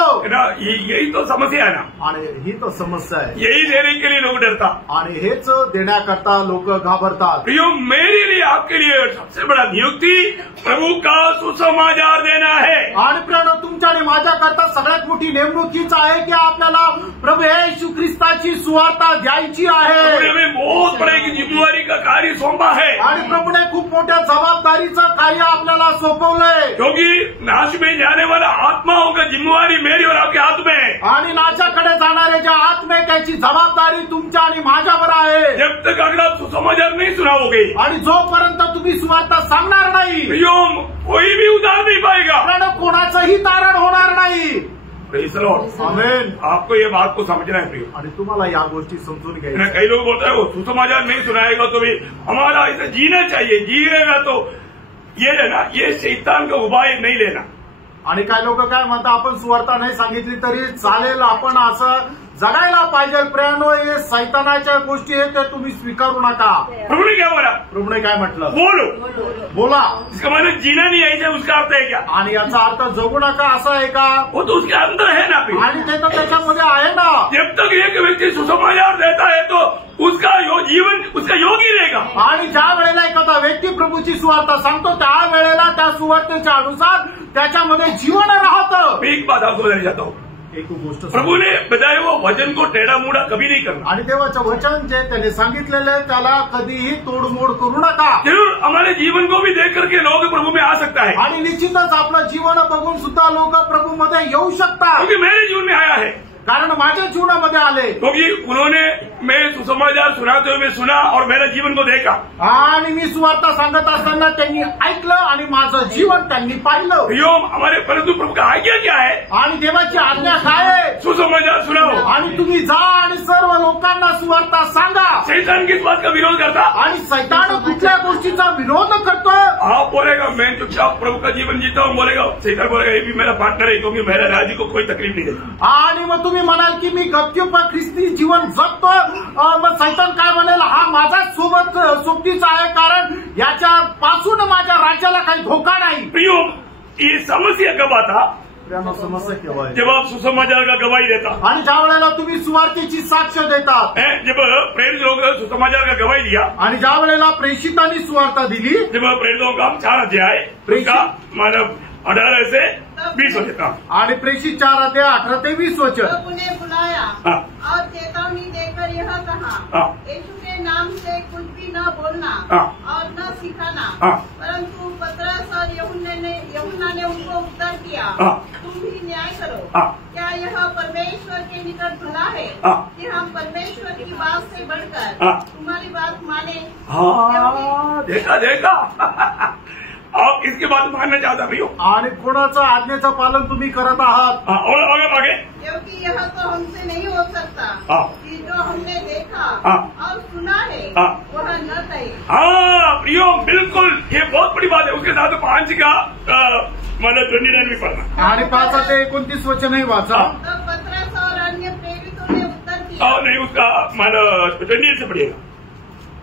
यही तो समस्या है ना। आणि ही तो समस्या आहे। यही देने के लिए लोग डरता आणि हेच देण्याकरता लोक घाबरतात। प्रियो मेरे लिए आपके लिए सबसे बड़ा नियुक्ति प्रभु का सुसमाचार देना है। आणि प्रियांनो तुमच्या आणि माझ्याकरता सगळ्यात मोठी नेमणुकीच आहे की आपल्याला प्रभू येशू ख्रिस्ताची सुवार्ता द्यायची आहे। हमें बहुत बड़ी जिम्मेवारी का कार्य सौंपा है आणि प्रभूने खूप मोठ्या जबाबदारीचं कार्य आपल्याला सोपवलंय। क्योंकि नाश में जाने वाला आत्माओं का जिम्मेवारी मेरी और आपके हाथ में है। आणि नाशाकडे जाणारे ज्या आत्मे त्याची जबाबदारी तुमच्या आणि माझ्यावर आहे। जब तक अगर आप सुसमाचार नहीं सुनाओगे आणि जोपर्यंत तुम्ही सुवार्ता सांगणार नाही कोई भी उतार नहीं पाएगा, कोणाचंही तारण होणार नाही। Praise the lord. आमेन। आपको ये बात को समझना है प्रियो। आणि तुम्हाला या गोष्टी समजून घ्यायच्या। कई लोग बोलते हैं वो सुसमाचार नहीं सुनाएगा तो भी हमारा ऐसा जीना चाहिए, जिएगा तो ये लेना, ये शैतान का उपाय नहीं लेना। आणि काय लोक काय म्हणतात आपण सुवार्ता नाही सांगितली तरी चालेल, आपण असं जगायला पाहिजे। प्रियांनो हे सैतानाच्या गोष्टी आहेत ते तुम्ही स्वीकारू नका। प्रभु ने क्या बोला? प्रभूने काय म्हटलं? बोलो बोला। इसका मतलब जीना नहीं है, ऐसा उसका अर्थ है क्या? आणि याचा अर्थ जगू नका असा आहे का? वो तो उसके अंदर है ना। आणि ते तर त्याच्यामध्ये आहे ना। जब तक एक व्यक्ति सुसमाचार देता है तो उसका जीवन उसका योग ही रहेगा। आणि ज्या वेळेला एखादा व्यक्ती प्रभूची सुवार्ता सांगतो त्या वेळेला त्या सुवार्तेच्या अनुसार त्याच्यामध्ये जीवन राहतं। मैं एक बात आपको बताना चाहता हूँ, एक गोष्ट प्रभु ने बताए वो वचन को टेढ़ा मुड़ा कभी नहीं करना। आणि देवाचं वचन जे त्याने सांगितलेलं त्याला कधीही तोडमोड करू नका। जरूर हमारे जीवन को भी देख करके लोग प्रभु में आ सकता है आणि निश्चितच आपलं जीवन बघून सुद्धा लोक प्रभूमध्ये येऊ शकतात। क्योंकि मेरे जीवन में आया है, कारण माझ्या जीवनामध्ये आले। क्योंकि उन्होंने मैं सुसमाचार सुनाते हुए सुना और मेरे जीवन को देखा। आणि मी सुवार्ता सांगत असताना त्यांनी ऐकलं आणि माझं जीवन त्यांनी पाहिलं। हमारे परंतु प्रभु का आज्ञा क्या है? आणि देवाची आज्ञा काय आहे? सुसमाचार सुनाओ। आणि तुम्ही जा आणि सर्व लोकांना सुवार्ता सांगा। शैतान किस बात का विरोध करता? आणि सैतान कुठल्या गोष्टीचा विरोध करतो? आप बोलेगा मैं चुपचाप प्रभु का जीवन जीता हूँ, बोलेगा शैतान बोलेगा ये भी मेरा पार्टनर है क्योंकि मेरा राज्य को कोई तकलीफ नहीं देता। आणि मग तुम्ही म्हणाल की मी गपचूप ख्रिस्ती जीवन जगतो, मग सैतान काय म्हणेल हा माझा सोबतीचा आहे कारण याच्यापासून माझ्या राज्याला काही धोका नाही। प्रियो ये समस्या कब आता? समस्या केव्हा आहे? जब आप सुसमाचार का गवाही देता। आणि ज्या वेळेला तुम्ही सुवार्तेची साक्ष देतात। जब प्रेरित लोग सुसमाचार का गवाही दिया आणि ज्या वेळेला प्रेषितांनी सुवार्ता दिली। जब प्रेरितों का 4 अध्याय उसका मानव 18 से 20 वचन। आणि प्रेषित 4:18 ते 20 वचन। प्रभु ने बुलाया और चेतावनी देकर यह कहा, यीशु के नाम से कुछ भी न बोलना और न सिखाना। परंतु पतरस और यूहन्ना ने उनको उत्तर दिया, तुम भी न्याय करो। क्या यह परमेश्वर के निकट भला है कि हम परमेश्वर की बात से बढ़कर तुम्हारी बात माने? देखा और इसके बाद मानना चाहता भैया। आणि कोणाचं आज्ञेचं पालन तुम्ही करत आहात? और आगे क्योंकि यह तो हमसे नहीं हो सकता कि जो हमने देखा और सुना है वह न कहे। प्रियो, बिल्कुल ये बहुत बड़ी बात है। उसके साथ 5 का मतलब 29 भी पढ़ना। आणि 5 ते 29 वचनही वाचा। तब पतरस और अन्य प्रेरितों ने उत्तर दिया, नहीं उसका मतलब 28 से पढ़िएगा।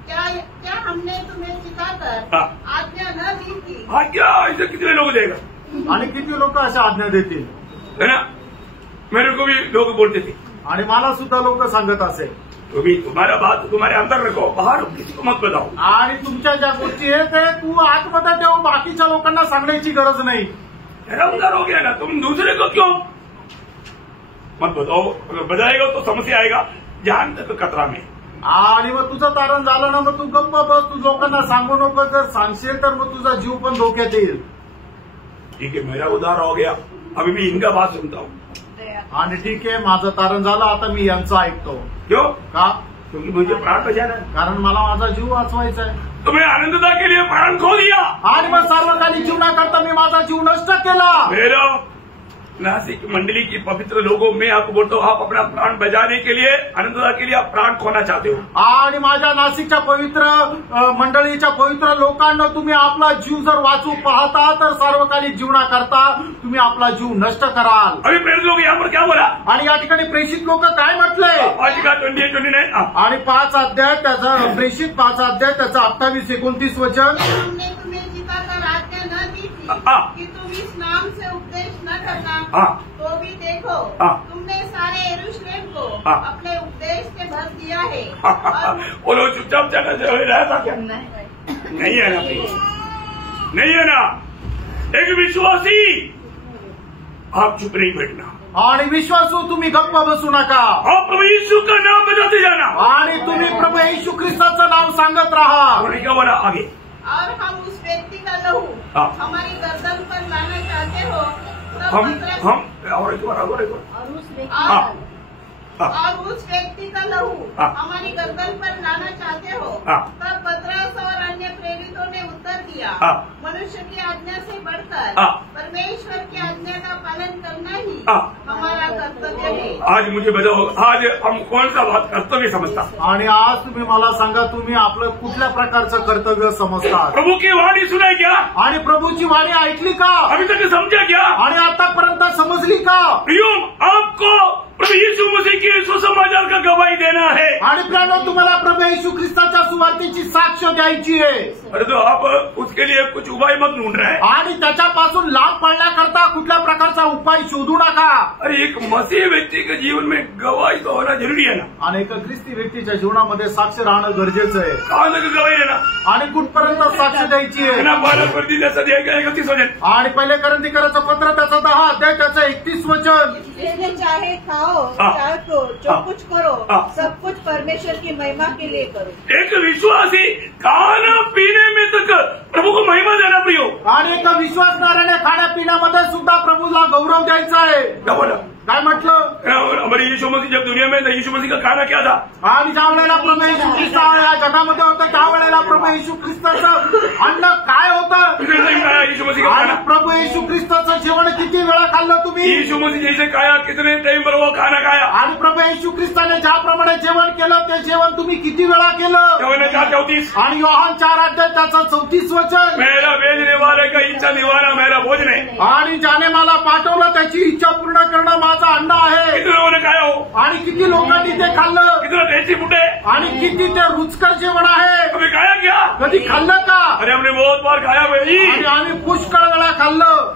क्या हमने तुम्हें सिखाकर आज्ञा न दी थी? आज्ञा इसे कितने लोग देगा? आणि किती लोक अशा आज्ञा देतील? है ना, मेरे को भी लोग बोलते थे आणि मला सुद्धा लोक सांगत असेल, तुम्ही तुम्हारा बात तुम्हारे अंदर रखो, बाहर किसी को मत बताओ। आणि तुमच्या ज्या गोष्टी आहेत ते तू आतमध्ये ठेव, बाकीच्या लोकांना सांगण्याची गरज नाही। अंदर हो गया ना, तुम दूसरे को क्यों मत बताओ? अगर बताएगा तो समस्या आएगा, जान तक खतरा में। आणि मग तुझं तारण झालं ना, मग तू गप्प बस, तू लोकांना सांगू नको। जर सांगशील तर मग तुझा जीव पण धोक्यात येईल। ठीक है, मेरा उधार हो गया, अभी मैं इनका बात सुनता हूँ। आणि ठीक आहे, माझं तारण झालं, आता मी यांचं ऐकतो। क्यों? का? क्योंकि मुझे प्राण बचाना है। कारण मला माझा जीव वाचवायचा आहे। तो मैं आनंदता के लिए प्राण खो दिया आणि मग सार्वकालिक जीवनाकरता मी माझा जीव नष्ट केला। मेरा नासिक मंडली की पवित्र लोगों में आपको बोलता हूँ, आप अपना प्राण बचाने के लिए, आनंदता के लिए आप प्राण खोना चाहते हो। आणि माझ्या नाशिकच्या पवित्र मंडळीच्या पवित्र लोकांना, तुम्ही आपला जीव जर वाचू पाहता तर सार्वकालिक जीवनाकरता तुम्ही आपला जीव नष्ट कराल। अभी प्रेरित लोग यहाँ पर क्या बोला? आणि या ठिकाणी प्रेषित लोक काय म्हटले? 5 का 28-29 आणि 5 अध्याय त्याचा प्रेषित 5 अध्याय त्याचा 28-29 वचन। हमने तुम्हें सिखाकर आज्ञा न दी थी कि तुम इस नाम से उपदेश न करना। तो भी देखो, तुमने सारे यरूशलेम को अपने उपदेश से भर दिया है। वो लोग चुपचाप चला रहता क्या? नहीं है ना भाई, नहीं है ना। एक विश्वासी आप चुप नहीं बैठना, आणि विश्वासू तुम्ही गप्प बसू नका। आप प्रभु यीशु का नाम बजाते जाना, आणि तुम्ही प्रभू येशू ख्रिस्ताचं नाव सांगत राहा। उन्होंने क्या बोला आगे? और हम उस व्यक्ति का लहू हमारी गर्दन पर लाना चाहते हो, और एक बार और उस व्यक्ति का लहू हमारी गर्दन पर लाना चाहते हो। तब पतरस और अन्य प्रेरितों ने उत्तर दिया, मनुष्य की आज्ञा से बढ़कर परमेश्वर की आज्ञा का पालन करना ही हमारा कर्तव्य है। आज मुझे बताओ, आज हम कौन सा बात कर्तव्य समझता? आणि आज तुम्ही मला सांगा, तुम्ही आपलं कुठल्या प्रकारचं कर्तव्य समजता? प्रभु की वाणी सुनाई क्या? आणि प्रभूची वाणी ऐकली का? अभी तक समझा क्या? आणि आतापर्यंत समजली का? प्रियो, आपको प्रभु यीशु मसीह की सुसमाचार का गवाही देना है। आणि प्रियानो, तुम्हाला प्रभू येशू ख्रिस्ताच्या सुवार्तेची साक्ष द्यायची आहे। अरे तो आप उसके लिए कुछ उपाय मत ढूंढ रहे हैं। आणि त्याच्यापासून लाभ पडण्याकरता कुठल्या प्रकारचा उपाय शोधू नका। अरे एक मसीह व्यक्ति के जीवन में गवाही तो होना जरूरी है ना। आणि एक ख्रिस्ती व्यक्तीच्या जीवनामध्ये साक्ष राहणं गरजेचं आहे। कहाँ तक गवाही देना? आणि कुठपर्यंत साक्ष द्यायची आहे? ना 12 जैसा दिया 31 वचन। आणि पहिले करंथीकराचं पत्र त्याचा 10 अध्याय त्याचं 31 वचन। जिसने चाहे खाओ, चाहे तो जो कुछ करो, सब कुछ परमेश्वर की महिमा के लिए करो। एक विश्वासी खाना पीने में तक प्रभु को महिमा देना प्रियो। आणि एका विश्वासणाऱ्याने खाण्यापिण्यामध्ये सुद्धा प्रभूला गौरव द्यायचा आहे। क्या बोला? काय म्हटलं? हमारे यीशु मसीह जब दुनिया में था, यीशु मसीह का खाना क्या था? आणि ज्या वेळेला प्रभू येशू ख्रिस्त या जगामध्ये होतं, त्या वेळेला प्रभू येशू ख्रिस्ताचं अन्न काय होतं? यीशु मसीह का आणि खाना, प्रभू येशू ख्रिस्ताचं जेवण किती वेळा खाल्लं तुम्ही? यीशु मसीह जैसे खाया, कितने टाइम पर वो खाना खाया? आणि प्रभू येशू ख्रिस्ताने ज्याप्रमाणे जेवण केलं, ते जेवण तुम्ही किती वेळा केलं? 4:34। आणि योहान 4 अध्याय त्याचं 34 वचन। मेरा भेजने वाले का इच्छा निवारा मेरा भोजन है। आणि ज्याने मला पाठवलं त्याची इच्छा पूर्ण करणं माझं अन्न आहे। कितने लोगों ने खाया हो? आणि किती लोकांनी ते खाल्लं? कितना टेस्टी फूड है? आणि किती ते रुचकर जेवण आहे? कभी खाया क्या? कधी खाल्लं का? अरे हमने बहुत बार खाया भाई। आणि आम्ही पुष्कळ वेळा खाल्लं।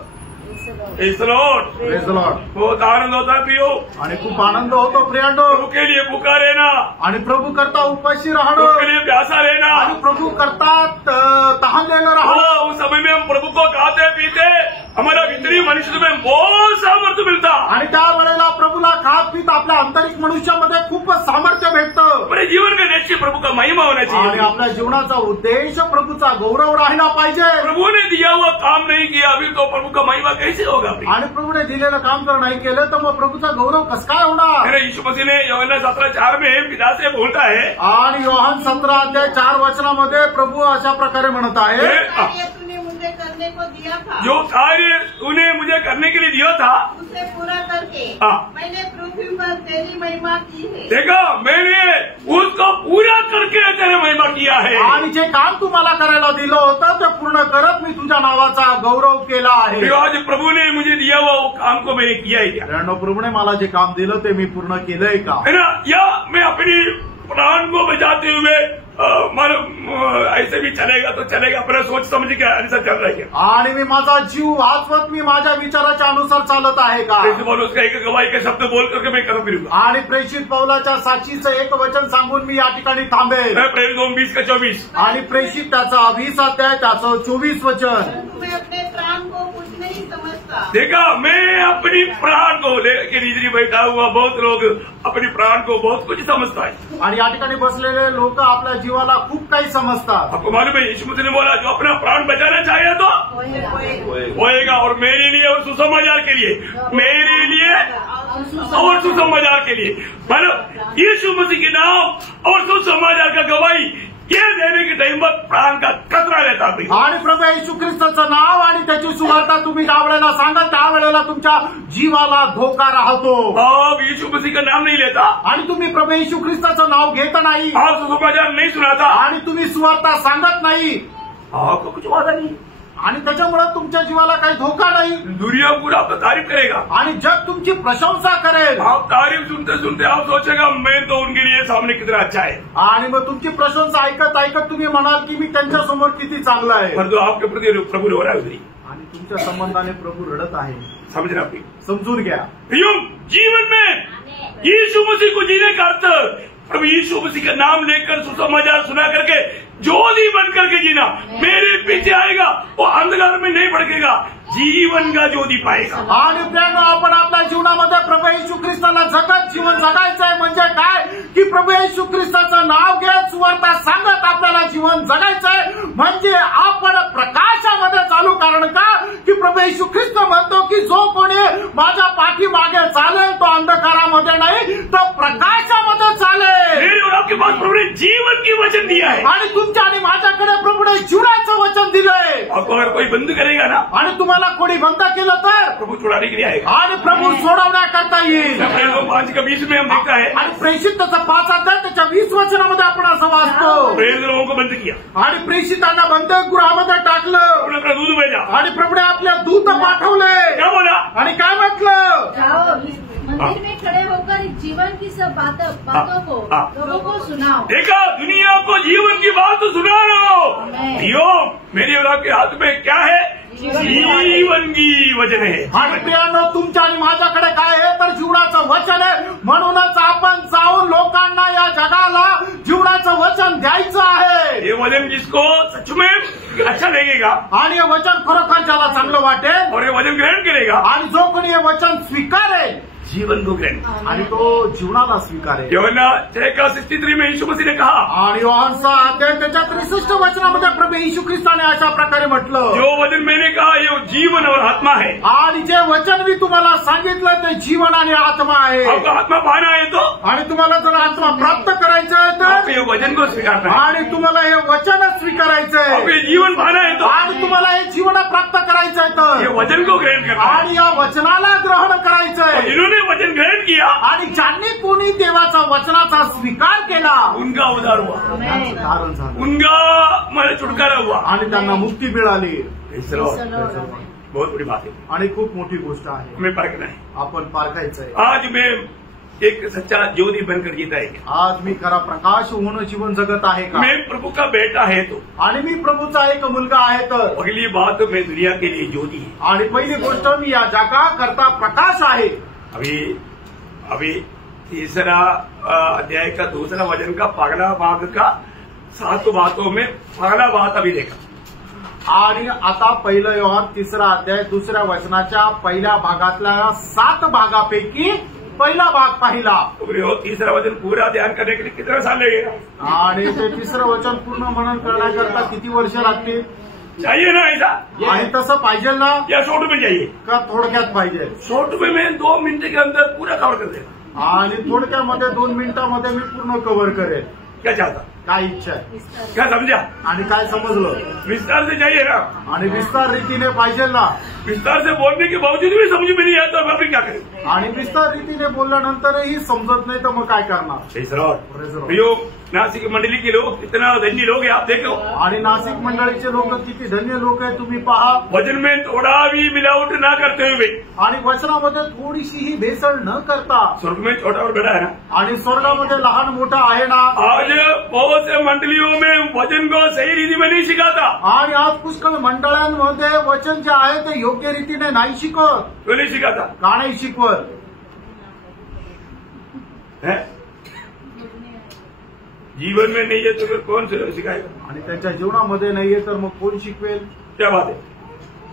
Praise the Lord। Praise the Lord। बहुत आनंद होता है प्रियो। आणि खूप आनंद होतो प्रियांनो। प्रभु के लिए भूखा रहना, आणि प्रभू करता उपाशी प्रभु राहणं, के लिए प्यासा रहना। आणि प्रभु करता तहानलेलं राहणं। उस समय में हम प्रभु को खाते पीते हमारा भीतरी मनुष्य में बहुत सामर्थ्य मिलता। आणि त्यावेळेला प्रभूला खात पीत आपल्या आंतरिक मनुष्यामध्ये खूपच सामर्थ्य भेटतं। अपने जीवन का लक्ष्य प्रभु का महिमा होना आणि चाहिए। आपल्या जीवनाचा उद्देश प्रभूचा गौरव राहिला पाहिजे। प्रभु ने दिया हुआ काम नहीं किया अभी तो प्रभु का महिमा कैसे होगा? आणि प्रभूने दिलेलं काम जर नाही केलं तर मग प्रभूचा गौरव कसं काय होणार? मेरे यीशु मसीह ने यूहन्ना 17:4 में पिता से बोलता है, आणि योहान 17:4 प्रभु अशा प्रकारे म्हणत आहे, तूने मुझे करने को दिया था, जो कार्य तूने मुझे करने के लिए दिया था उसे पूरा करके मैंने पृथ्वी पर तेरी महिमा की है। देखा, मैंने उसको पूरा करके तेरे महिमा किया है। आणि जे काम तू मला करायला दिलं होतं ते पूर्ण करत मी तुझ्या नावाचा गौरव केला आहे। आज प्रभु ने मुझे दिया हुआ वो काम को मैंने किया है क्या? प्रभूने मला जे काम दिलं ते मी पूर्ण केलंय का? है ना? या मैं अपनी प्राण को बचाते हुए ऐसे भी चलेगा तो चलेगा, अपना सोच समझ के अनुसार चल रहा है। आणि मी माझा जीव वाचवत मी माझ्या विचाराच्या अनुसार चालत आहे का? बोलो उसका एक गवाही के शब्द बोल करके मैं कर्म करूंगा। आणि प्रेषित पौलाच्या साक्षीचं एक वचन सांगून मी या ठिकाणी थांबेल। प्रेरित 2:20-24 आणि प्रेषित त्याचा 20 अध्याय त्याचं 24 वचन। मैं अपने प्राण को कुछ नहीं समझता। देखा, मैं अपनी प्राण को लेकर इधर बैठा हुआ बहुत लोग अपनी प्राण को बहुत कुछ समझता है। आणि या ठिकाणी बसलेले लोक आपल्या जीवाला खूप काही समजतात। आपको मालूम है यीशु मसीह ने बोला जो अपना प्राण बचाना चाहे तो होएगा, और मेरे लिए और सुसमाचार के लिए, मेरे लिए और सुसमाचार के लिए, मतलब यीशु मसीह के नाम और सुसमाचार का गवाही ये देने के टाइम पर प्राण का खतरा रहता है। आणि प्रभू येशू ख्रिस्ताचं नाव आणि त्याची सुवार्ता तुम्ही ज्या वेळेला सांगाल त्यावेळेला तुमच्या जीवाला धोका राहतो। अब यीशु मसीह का नाम नहीं लेता आणि तुम्ही प्रभू येशू ख्रिस्ताचं नाव घेत नाही, आप सुसमाचार नहीं सुनाता आणि तुम्ही सुवार्ता सांगत नाही, आपको कुछ वादा नहीं, आणि त्याच्यामुळे तुमच्या जीवाला काही धोका नाही। दुनिया पूरा आपका तारीफ करेगा आणि जग तुमची प्रशंसा करेल। आप तारीफ सुनते सुनते आप सोचेगा मैं तो उनके लिए सामने कितना अच्छा है, आणि मग तुमची प्रशंसा ऐकत ऐकत तुम्ही म्हणाल की मी त्यांच्या समोर किती चांगला आहे। पर तो आपके प्रति प्रभु हो रहा है उधरी, आणि तुमच्या संबंधाने प्रभू रडत आहे। समझना प्रिय, समजून घ्या। जीवन में यीशु मसीह को जीने का अर्थ प्रभु यीशु मसीह का नाम लेकर सुसमाचार सुना करके ज्योति बन करके जीना। मेरे पीछे आएगा वो अंधकार में नहीं भटकेगा, जीवन का ज्योति पाएगा। आणि प्रियांनो, आपण आपल्या जीवनामध्ये प्रभू येशू ख्रिस्ताला जगत जीवन जगायचं आहे म्हणजे काय की प्रभू येशू ख्रिस्ताचं नाव घेत सुवार्ता सांगत आपल्याला जीवन जगायचं आहे, म्हणजे आपण प्रकाशामध्ये चालू। कारण का की प्रभू येशू ख्रिस्त म्हणतो की जो कोणी माझ्या पाठीमागे चालेल तो अंधकारामध्ये नाही तर प्रकाशामध्ये चालेल। मेरे और आपके पास प्रभु ने जीवन की वचन दिया है, आणि तुमच्या आणि माझ्याकडे प्रभूने जीवनाचं वचन दिलंय। आपको अगर कोई बंद करेगा ना, आणि तुम्हाला कोणी बंद केलं तर प्रभु छुड़ाने के लिए आएगा। आणि प्रभू सोडवण्याकरता येईल। 5:20 में हम देखता है, आणि प्रेषित त्याचा 5 अध्याय त्याच्या 20 वचनामध्ये आपण असं वाचतो, प्रेरित लोगों को बंद किया आणि प्रेषितांना बंदगृहामध्ये टाकलं, अपना दूध भेजा आणि प्रभूने आपल्या दूत पाठवले। क्या बोला? आणि काय म्हटलं? जाओ मंदिर में खड़े होकर जीवन की सब बातों को लोगों को सुनाओ। देखा, दुनिया को जीवन की बात तो सुना रहा हो। मेरी और आपके हाथ में क्या है? जीवन की वचन है। आणि प्रियांनो, तुमच्या आणि माझ्याकडे काय आहे तर जीवनाचं वचन आहे। म्हणूनच आपण जाऊन लोकांना या जगाला जीवनाचं वचन द्यायचं आहे। ये वचन जिसको सच में अच्छा लगेगा आणि हे वचन खरोखर ज्याला चांगलं वाटेल और ये वचन ग्रहण करेगा आणि जो कोणी हे वचन स्वीकारेल जीवन को ग्रहण, आणि तो जीवनाला स्वीकारेल। यूहन्ना 6:63 में यीशु मसीह ने कहा, आणि योहान 6 त्याच्या 63 वचनामध्ये प्रभू येशू ख्रिस्ताने अशा प्रकारे म्हटलं, जो वचन मैंने कहा ये जीवन और आत्मा है। आणि जे वचन मी तुम्हाला सांगितलं ते जीवन आणि आत्मा आहे। आपका आत्मा पाना है तो, आणि तुम्हाला जर आत्मा प्राप्त करायचं आहे आपको तर, ये वचन को स्वीकारना है। आणि तुम्हाला हे वचनच स्वीकारायचं आपको आहे, ये जीवन पाना है तो, आणि तुम्हाला हे जीवन प्राप्त करायचं आहे ये तर, वचन को ग्रहण करना है। आणि या वचनाला ग्रहण करायचं और आहे। जिन्होंने वचन ग्रहण किया आणि ज्यांनी कोणी देवाचा वचनाचा स्वीकार केला उनका उद्धार हुआ, त्यांचं धारण झालं, उनका मला छुटकारा हुआ। आणि त्यांना मुक्ती मिळाली। बहुत बड़ी बात है, आणि खूप मोठी गोष्ट आहे, हमें परखना है। आपण पारखायचं आहे। आज मैं एक सच्चा ज्योति बनकर जीता है, आज मी खरा प्रकाश होणं जीवन जगत आहे का? मैं प्रभु का बेटा है तो, आणि मी प्रभूचा एक मुलगा आहे तर, अगली बात मैं दुनिया के लिए ज्योति है। आणि पहिली गोष्ट मी या जगा करता प्रकाश आहे। अभी तीसरा अध्याय का दूसरा वचन का पगला भाग का 7 बातों में पगला बात अभी देखा। आणि आता 1 योहान 3 अध्याय 2 वचनाच्या पहिल्या भागातल्या 7 भागापैकी पहिला भाग पाहिला। तीसरा वचन पूरा ध्यान करने के लिए कितना साल लगेगा? आणि ते 3रं वचन पूर्ण मनन करण्याकरता किती वर्ष लागतील? चाहिए ना ऐसा? आणि तसं पाहिजे ना? या शॉर्ट में चाहिए का थोडक्यात पाहिजे? शॉर्ट में मैं 2 मिनट के अंदर पूरा कवर कर देगा। आणि थोडक्यामध्ये 2 मिनिटांमध्ये मी पूर्ण कव्हर करेन। क्या चाहता? काय इच्छा आहे? क्या समझा? आणि काय समजलं? विस्तार से चाहिए ना? आणि विस्तार रीतीने पाहिजे ना? विस्तार से बोलने के बावजूद भी समझ में नहीं आता तो फिर क्या करें? आणि विस्तार रीतीने बोलल्यानंतरही समजत नाही तर मग काय करणार? भैया नासिक मंडली के लोग कितना धन्य लोग हैं आप देखो। आणि नाशिक मंडळीचे लोक किती धन्य लोक आहेत तुम्ही पहा। वचन में थोड़ा भी मिलावट ना करते हुए आणि वचनामध्ये थोडीशीही भेसळ न करता। स्वर्ग में छोटा और बड़ा है ना? आणि स्वर्गामध्ये लहान मोठा आहे ना? आज बहुत से मंडलियों में वचन को सही रीति में नहीं सिखाता। आणि आज पुष्कळ मंडळांमध्ये वचन जे आहे ते योग्य रीतीने नाही शिकवत। क्यों नहीं सिखाता? का नाही शिकवत? जीवन में नहीं है तो फिर कौन सिखाएगा? आणि त्यांच्या जीवनामध्ये नाहीये तर मग कोण शिकवेल? क्या बात है?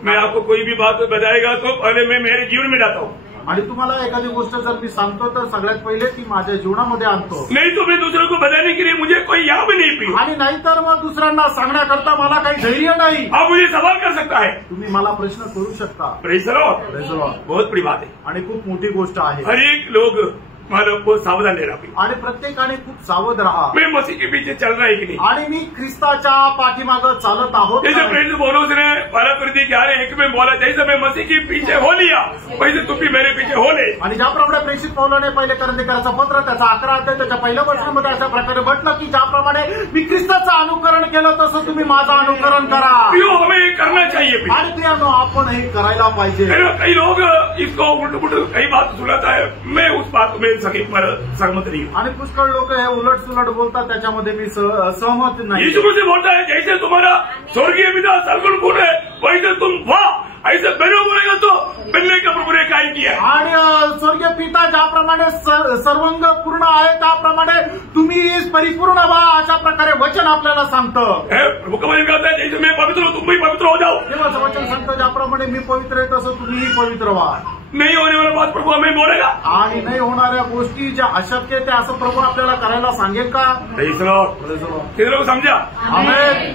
मैं आपको कोई भी बात बताएगा तो पहले मैं मेरे जीवन में जाता हूँ। आणि तुम्हाला एखादी गोष्ट जर मी सांगतो तर सगळ्यात पहिले ती माझ्या जीवनामध्ये आणतो। नहीं तो मैं दूसरों को बताने के लिए मुझे कोई यहाँ भी नहीं पी। आणि नाहीतर मग दुसऱ्यांना सांगण्याकरता मला काही धैर्य नाही। आप मुझे सवाल कर सकता है, तुम्ही मला प्रश्न करू शकता। Praise the Lord. Praise the Lord. बहुत बड़ी बात है आणि खूप मोठी गोष्ट आहे। हर एक लोग मानव को सावधान रहना पड़ेगा। आणि प्रत्येकाने खूप सावध राहा। मैं मसीह के पीछे चल रहा है कि नहीं? आणि मी ख्रिस्ताच्या पाठीमागं चालत आहोत। जैसे प्रेरित पौलुस ने 12 में बोला, जैसे मैं मसीह के पीछे हो लिया वैसे तुम भी मेरे पीछे हो ले। आणि ज्याप्रमाणे प्रेषित पौलाने पहिले करंथीकराचं पत्र त्याचा 11 अध्याय त्याच्या पहिल्या वचनामध्ये अशा प्रकारे म्हटलं की ज्याप्रमाणे मी ख्रिस्ताचं अनुकरण केलं तसं तुम्ही माझं अनुकरण करा। क्यों हमें ये करना चाहिए? आणि प्रियानो आपण हे करायला पाहिजे। कई लोग इसको उल्ट पुल्ट कई बात सुनाता है, मैं उस बात में सहमत नहीं हूँ। आणि पुष्कळ लोक हे उलट सुलट बोलतात त्याच्यामध्ये मी सहमत नाही। यीशु मुझसे बोलता है जैसे तुम्हारा स्वर्गीय पिता सर्वगुण पूर्ण है वैसे तुम वाह ऐसे बनो बोलेगा तो बनने का प्रभु ने काय किया। आणि स्वर्गीय पिता ज्याप्रमाणे सर्वांग पूर्ण आहे त्याप्रमाणे तुम्ही परिपूर्ण व्हा अशा प्रकारे वचन आपल्याला सांगतं। प्रभु का वचन कहता है जैसे मैं पवित्र हूँ तुम भी पवित्र हो जाओ। देवाचं वचन सांगतं ज्याप्रमाणे मी पवित्र आहे तसं तुम्हीही पवित्र व्हा। नहीं होने वाला बात प्रभु हमें बोलेगा। आणि नाही होणाऱ्या गोष्टी ज्या अशक्य ते असं प्रभु आपल्याला करायला सांगेल का? कितने लोग समझा? आमेन।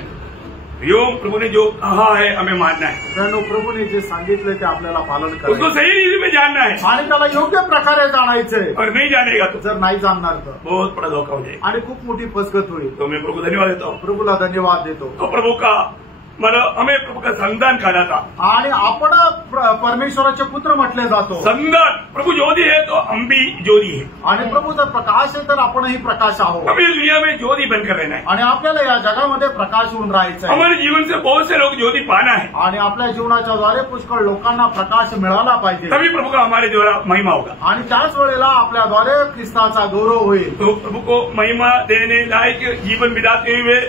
योग प्रभु ने जो कहा है हमें मानना है। त्यानं प्रभूने जे सांगितलं ते आपल्याला पालन उसको करायचं सही रीति में जानना है आणि त्याला योग्य प्रकारे जाणायचंय। और नहीं जानेगा तो जर नाही जाणणार तर बहुत बड़ा धोखा हो जाएगा। आणि खूप मोठी फसगत होईल। तो मैं प्रभु को धन्यवाद देता हूँ। प्रभूला धन्यवाद देतो। तो प्रभु का मतलब हमें प्रभु का संतान कहा था। आणि आपण परमेश्वराचे पुत्र म्हटले जातो। संतान प्रभु ज्योति है तो हम भी ज्योति है। आणि प्रभू जर प्रकाश आहे तर आपणही प्रकाश आहोत। हमें दुनिया में ज्योति बनकर रहना है आणि आपल्याला या जगामध्ये प्रकाश होऊन राहायचं आहे। हमारे जीवन से बहुत से लोग ज्योति पाना है आणि आपल्या जीवनाच्या द्वारे पुष्कळ लोकांना प्रकाश मिळाला पाहिजे। तभी प्रभु का हमारे द्वारा महिमा होगा। आणि त्याच वेळेला आपल्याद्वारे ख्रिस्ताचा गौरव होईल। तो प्रभु को महिमा देने लायक जीवन बिताते हुए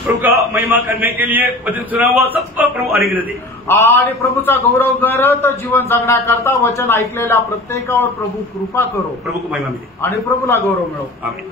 प्रभु का महिमा करने के लिए वचन सुना हुआ सबको प्रभु अनुग्रह दे। आणि प्रभूचा गौरव करत जीवन जगण्याकरता वचन ऐकलेल्या प्रत्येकावर प्रभू कृपा करो। प्रभु को महिमा मिले आणि प्रभूला गौरव मिळो। आमीन।